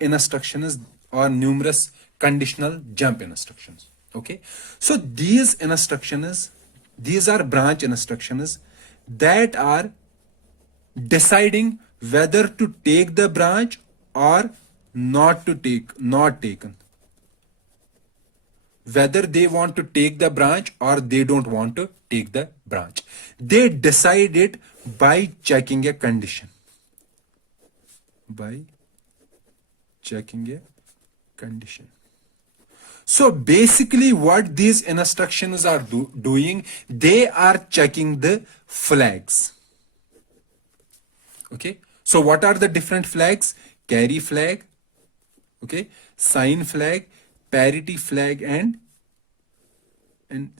instructions or numerous conditional jump instructions. Okay, so these instructions, these are branch instructions that are deciding whether to take the branch or not to take, not taken. whether they want to take the branch or they don't want to take the branch. They decide it by checking a condition. By checking a condition. So basically what these instructions are doing, they are checking the flags. Okay. So what are the different flags? Carry flag, okay, sign flag, parity flag, and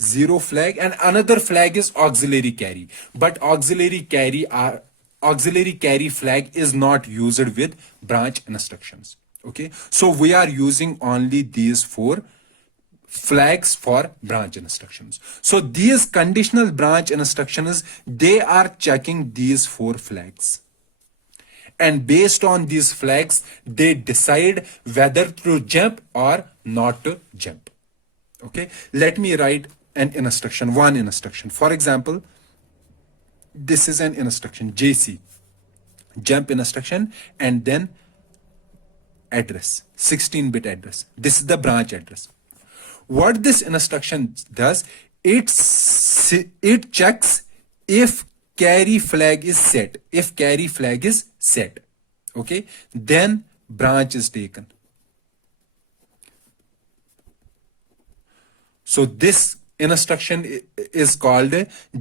zero flag, and another flag is auxiliary carry. But auxiliary carry flag is not used with branch instructions. Okay, so we are using only these four flags for branch instructions. So these conditional branch instructions, they are checking these four flags. And based on these flags, they decide whether to jump or not to jump. Okay, let me write an instruction, one instruction. For example, this is an instruction, JC, jump instruction, and then address, 16-bit address. This is the branch address. What this instruction does, it checks if carry flag is set. If carry flag is set, okay, then branch is taken. So this instruction is called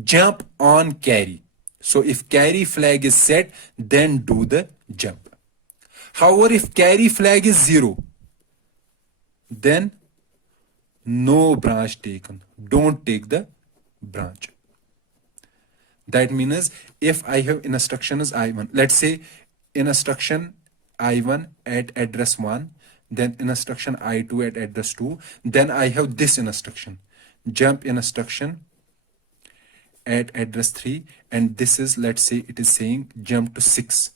jump on carry. So if carry flag is set, then do the jump. However, if carry flag is 0, then no branch taken. Don't take the branch. That means if I have instructions I1, let's say instruction I1 at address 1, then instruction I2 at address 2, then I have this instruction, jump instruction at address 3, and this is, let's say it is saying jump to 6.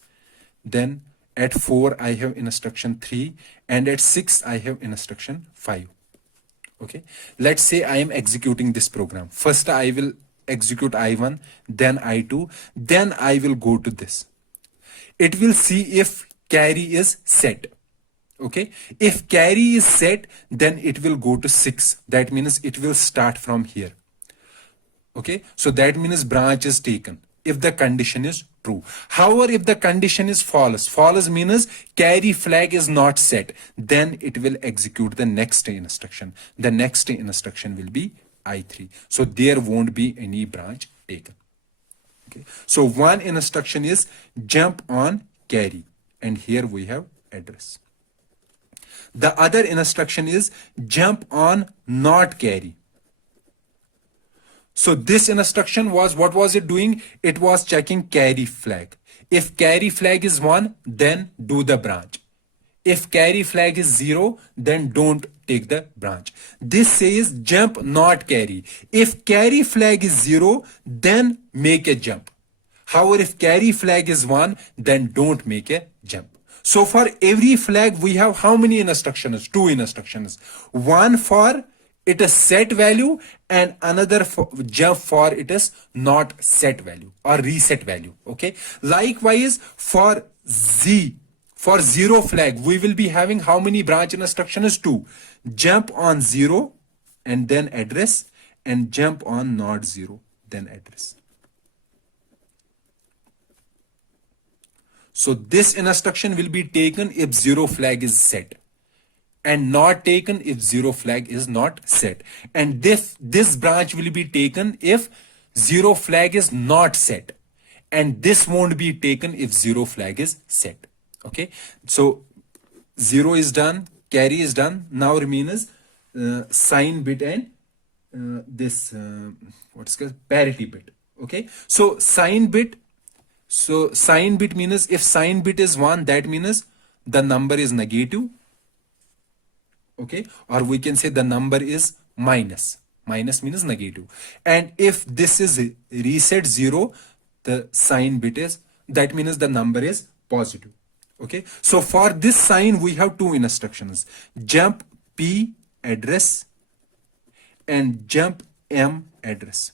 Then at 4 I have instruction 3, and at 6 I have instruction 5. Okay, let's say I am executing this program. First I will execute I1, then I2, then I will go to this. It will see if carry is set. Okay, if carry is set, then it will go to 6. That means it will start from here. Okay, so that means branch is taken if the condition is true. However, if the condition is false, false means carry flag is not set, then it will execute the next instruction. The next instruction will be I3. So there won't be any branch taken. Okay, so one instruction is jump on carry, and here we have address. The other instruction is jump on not carry. So this instruction was, what was it doing? It was checking carry flag. If carry flag is 1, then do the branch. If carry flag is 0, then don't take the branch. This says jump not carry. If carry flag is 0, then make a jump. However, if carry flag is 1, then don't make a jump. So for every flag, we have how many instructions? 2 instructions. One for it is set value, and another for jump for it is not set value or reset value. Okay. Likewise, for for 0 flag, we will be having how many branch instructions? 2. Jump on 0 and then address, and jump on not 0, then address. So this instruction will be taken if 0 flag is set, and not taken if 0 flag is not set. And this branch will be taken if 0 flag is not set, and this won't be taken if 0 flag is set. Okay, so 0 is done, carry is done. Now remains sign bit and what's called parity bit. Okay, so sign bit. So sign bit means if sign bit is 1, that means the number is negative. Okay, or we can say the number is minus. Minus means negative. And if this is reset 0, the sign bit is, that means the number is positive. Okay, so for this sign we have 2 instructions, jump P address and jump M address.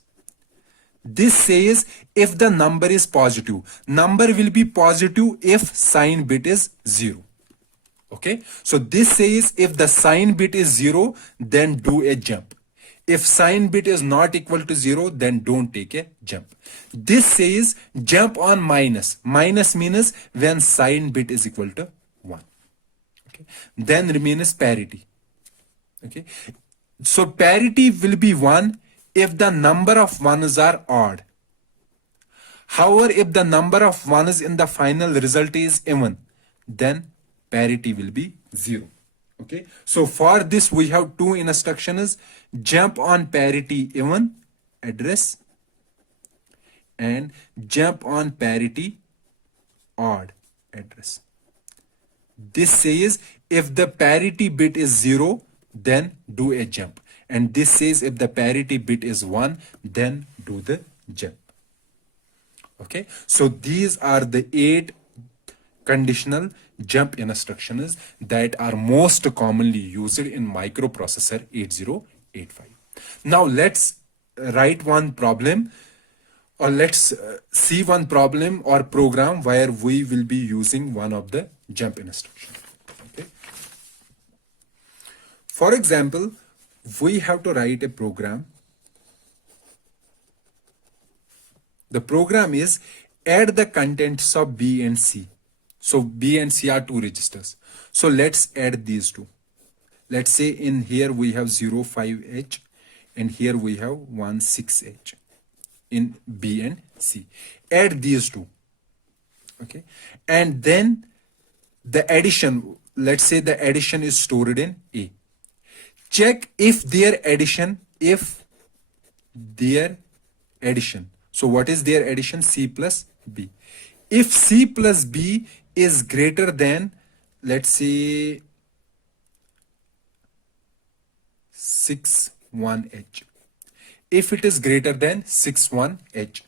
This says if the number is positive, number will be positive if sign bit is 0. Okay, so this says if the sign bit is 0, then do a jump. If sign bit is not equal to 0, then don't take a jump. This says jump on minus. Minus means when sign bit is equal to 1. Okay, then remains parity. Okay, so parity will be 1 if the number of ones are odd. However, if the number of ones in the final result is even, then parity will be 0. Okay, so for this we have two instructions: jump on parity even address and jump on parity odd address. This says if the parity bit is 0, then do a jump, and this says if the parity bit is 1, then do the jump. Okay, so these are the 8 conditional jump instructions that are most commonly used in microprocessor 8085. Now let's write one problem, or let's see one problem or program where we will be using one of the jump instructions. Okay, for example, we have to write a program. The program is add the contents of B and C. So B and C are two registers. So let's add these two. Let's say in here we have 05H and here we have 16H in B and C. Add these two. Okay. And then the addition, let's say the addition is stored in A. Check if their addition, so what is their addition? C plus B. If C plus B is greater than, let's say, 61H. If it is greater than 61H,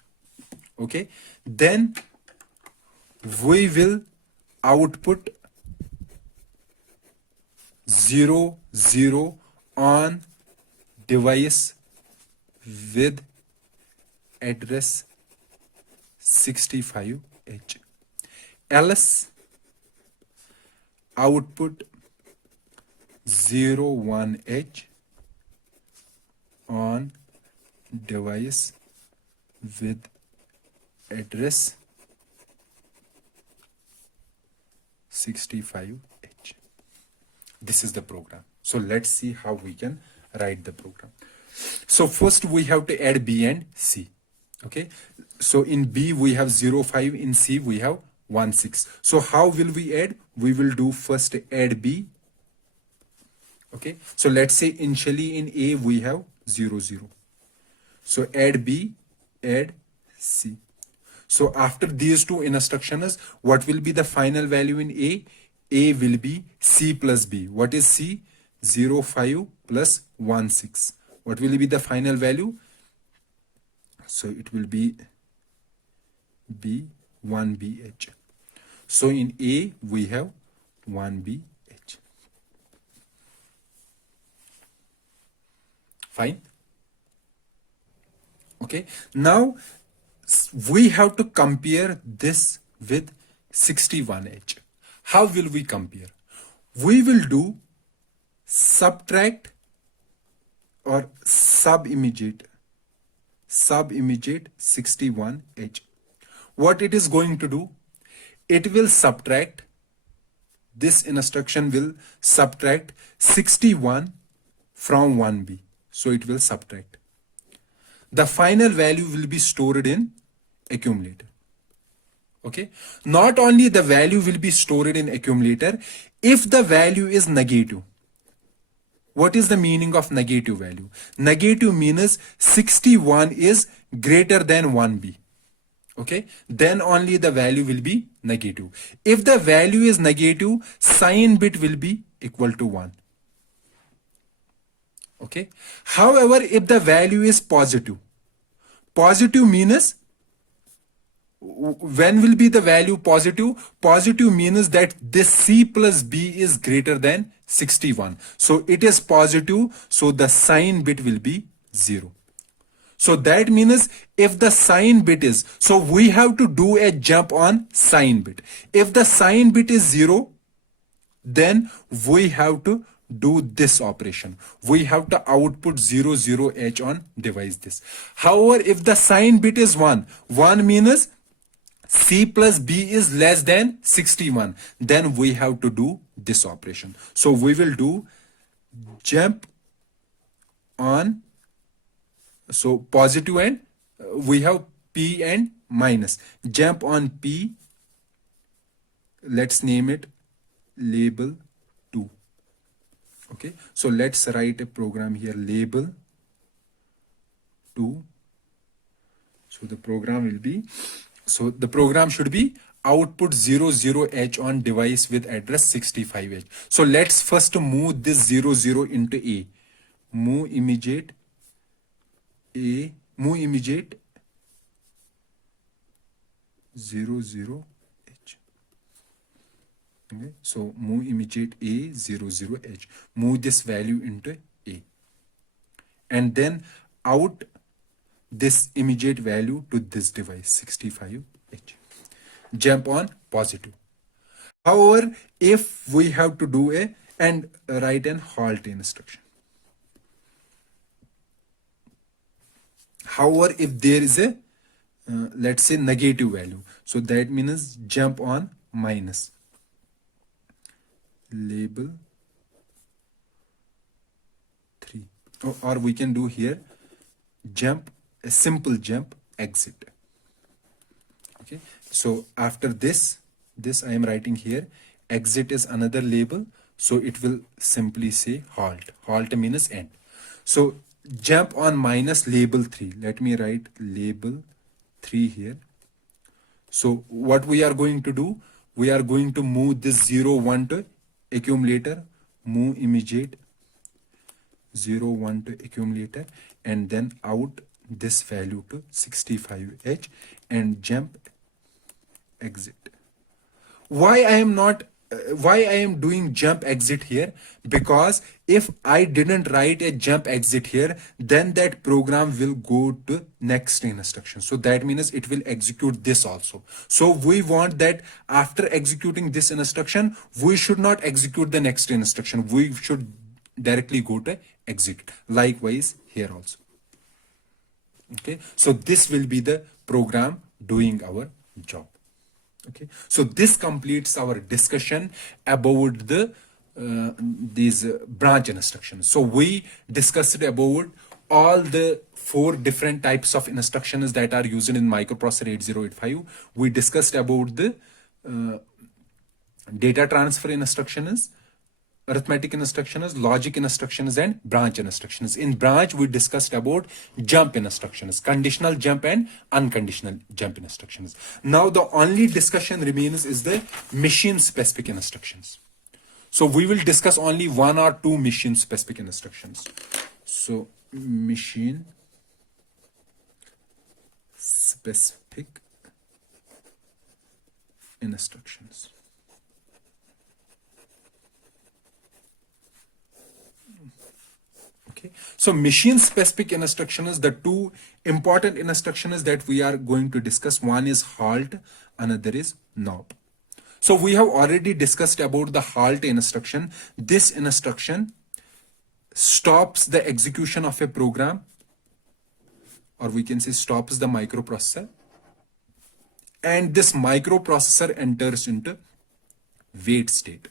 okay, then we will output 0, 0 on device with address 65H. Else output 01H on device with address 65H. This is the program. So let's see how we can write the program. So first we have to add B and C. Okay, so in B we have 05, in C we have 16. So how will we add? We will do first add B. Okay, so let's say initially in A we have 0, 0. So add B, add C. So after these two instructions, what will be the final value in A? A will be C plus B. What is C? 05 plus 16. What will be the final value? So it will be B, 1BH. So in A, we have 1BH. Fine. Okay. Now, we have to compare this with 61H. How will we compare? We will do subtract or sub-immediate 61H. What it is going to do? It will subtract, this instruction will subtract 61 from 1B. So it will subtract. The final value will be stored in accumulator. Okay. Not only the value will be stored in accumulator, if the value is negative. What is the meaning of negative value? Negative means 61 is greater than 1B. Okay, then only the value will be negative. If the value is negative, sign bit will be equal to 1. Okay. However, if the value is positive, positive means, when will be the value positive? Positive means that this C plus B is greater than 61. So it is positive, so the sign bit will be 0. So that means if the sign bit is, so we have to do a jump on sign bit. If the sign bit is 0, then we have to do this operation. We have to output 00H on device this. However, if the sign bit is 1 means C plus B is less than 61, then we have to do this operation. So we will do jump on, so positive and we have P and minus. Jump on P, let's name it label 2. Okay, so let's write a program here, label 2. So the program will be, so the program should be output 00H on device with address 65H. So let's first move this 00 into A. Move immediate A, move immediate 00H. Okay, so move immediate A 00H. Move this value into A. And then out this immediate value to this device 65H. Jump on positive. However, if we have to do a and write an halt instruction. However, if there is a let's say negative value, so that means jump on minus label 3, or we can do here jump, a simple jump exit. Okay, so after this I am writing here exit is another label, so it will simply say halt means end. So jump on minus label 3, let me write label 3 here. So what we are going to do, we are going to move this 0 1 to accumulator, move immediate 0 1 to accumulator, and then out this value to 65H and jump exit. Why I am doing jump exit here? Because if I didn't write a jump exit here, then that program will go to next instruction. So that means it will execute this also. So we want that after executing this instruction, we should not execute the next instruction. We should directly go to execute. Likewise here also. Okay, so this will be the program doing our job. Okay, so this completes our discussion about the these branch instructions. So we discussed about all the 4 different types of instructions that are used in microprocessor 8085. We discussed about the data transfer instructions, arithmetic instructions, logic instructions, and branch instructions. In branch, we discussed about jump instructions, conditional jump and unconditional jump instructions. Now the only discussion remains is the machine specific instructions. So we will discuss only 1 or 2 machine specific instructions. So machine specific instructions. Okay, so machine specific instructions, the 2 important instructions that we are going to discuss, one is halt, another is knob. So we have already discussed about the halt instruction. This instruction stops the execution of a program, or we can say stops the microprocessor, and this microprocessor enters into wait state.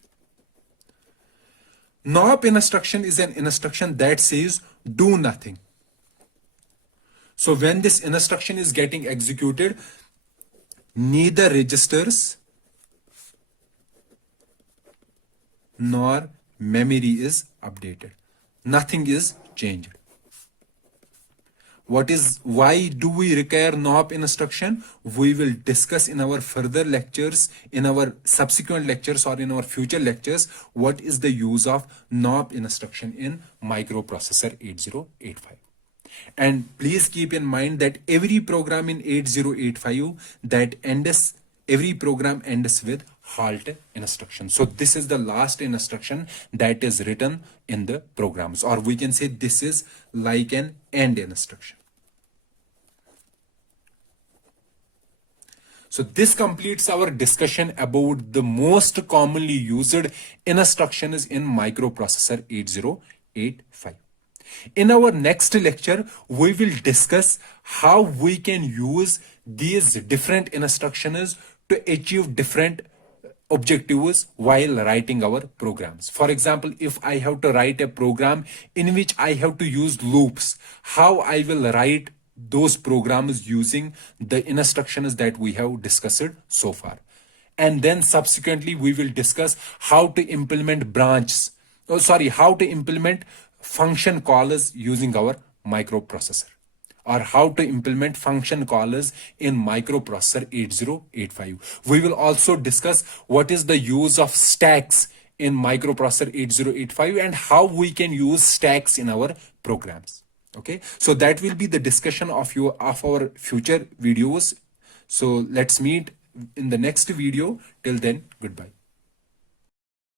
Knob instruction is an instruction that says do nothing. So when this instruction is getting executed, neither registers nor memory is updated. Nothing is changed. Why do we require knob instruction? We will discuss in our further lectures, in our subsequent lectures, or in our future lectures, what is the use of knob instruction in microprocessor 8085. And please keep in mind that every program in 8085 that every program ends with halt instruction. So this is the last instruction that is written in the programs, or we can say this is like an end instruction. So this completes our discussion about the most commonly used instructions in microprocessor 8085. In our next lecture, we will discuss how we can use these different instructions to achieve different objectives while writing our programs. For example, if I have to write a program in which I have to use loops, how I will write those programs using the instructions that we have discussed so far. And then subsequently, we will discuss how to implement how to implement function callers using our microprocessor, or how to implement function callers in microprocessor 8085. We will also discuss what is the use of stacks in microprocessor 8085 and how we can use stacks in our programs. Okay, so that will be the discussion of our future videos. So let's meet in the next video. Till then, goodbye.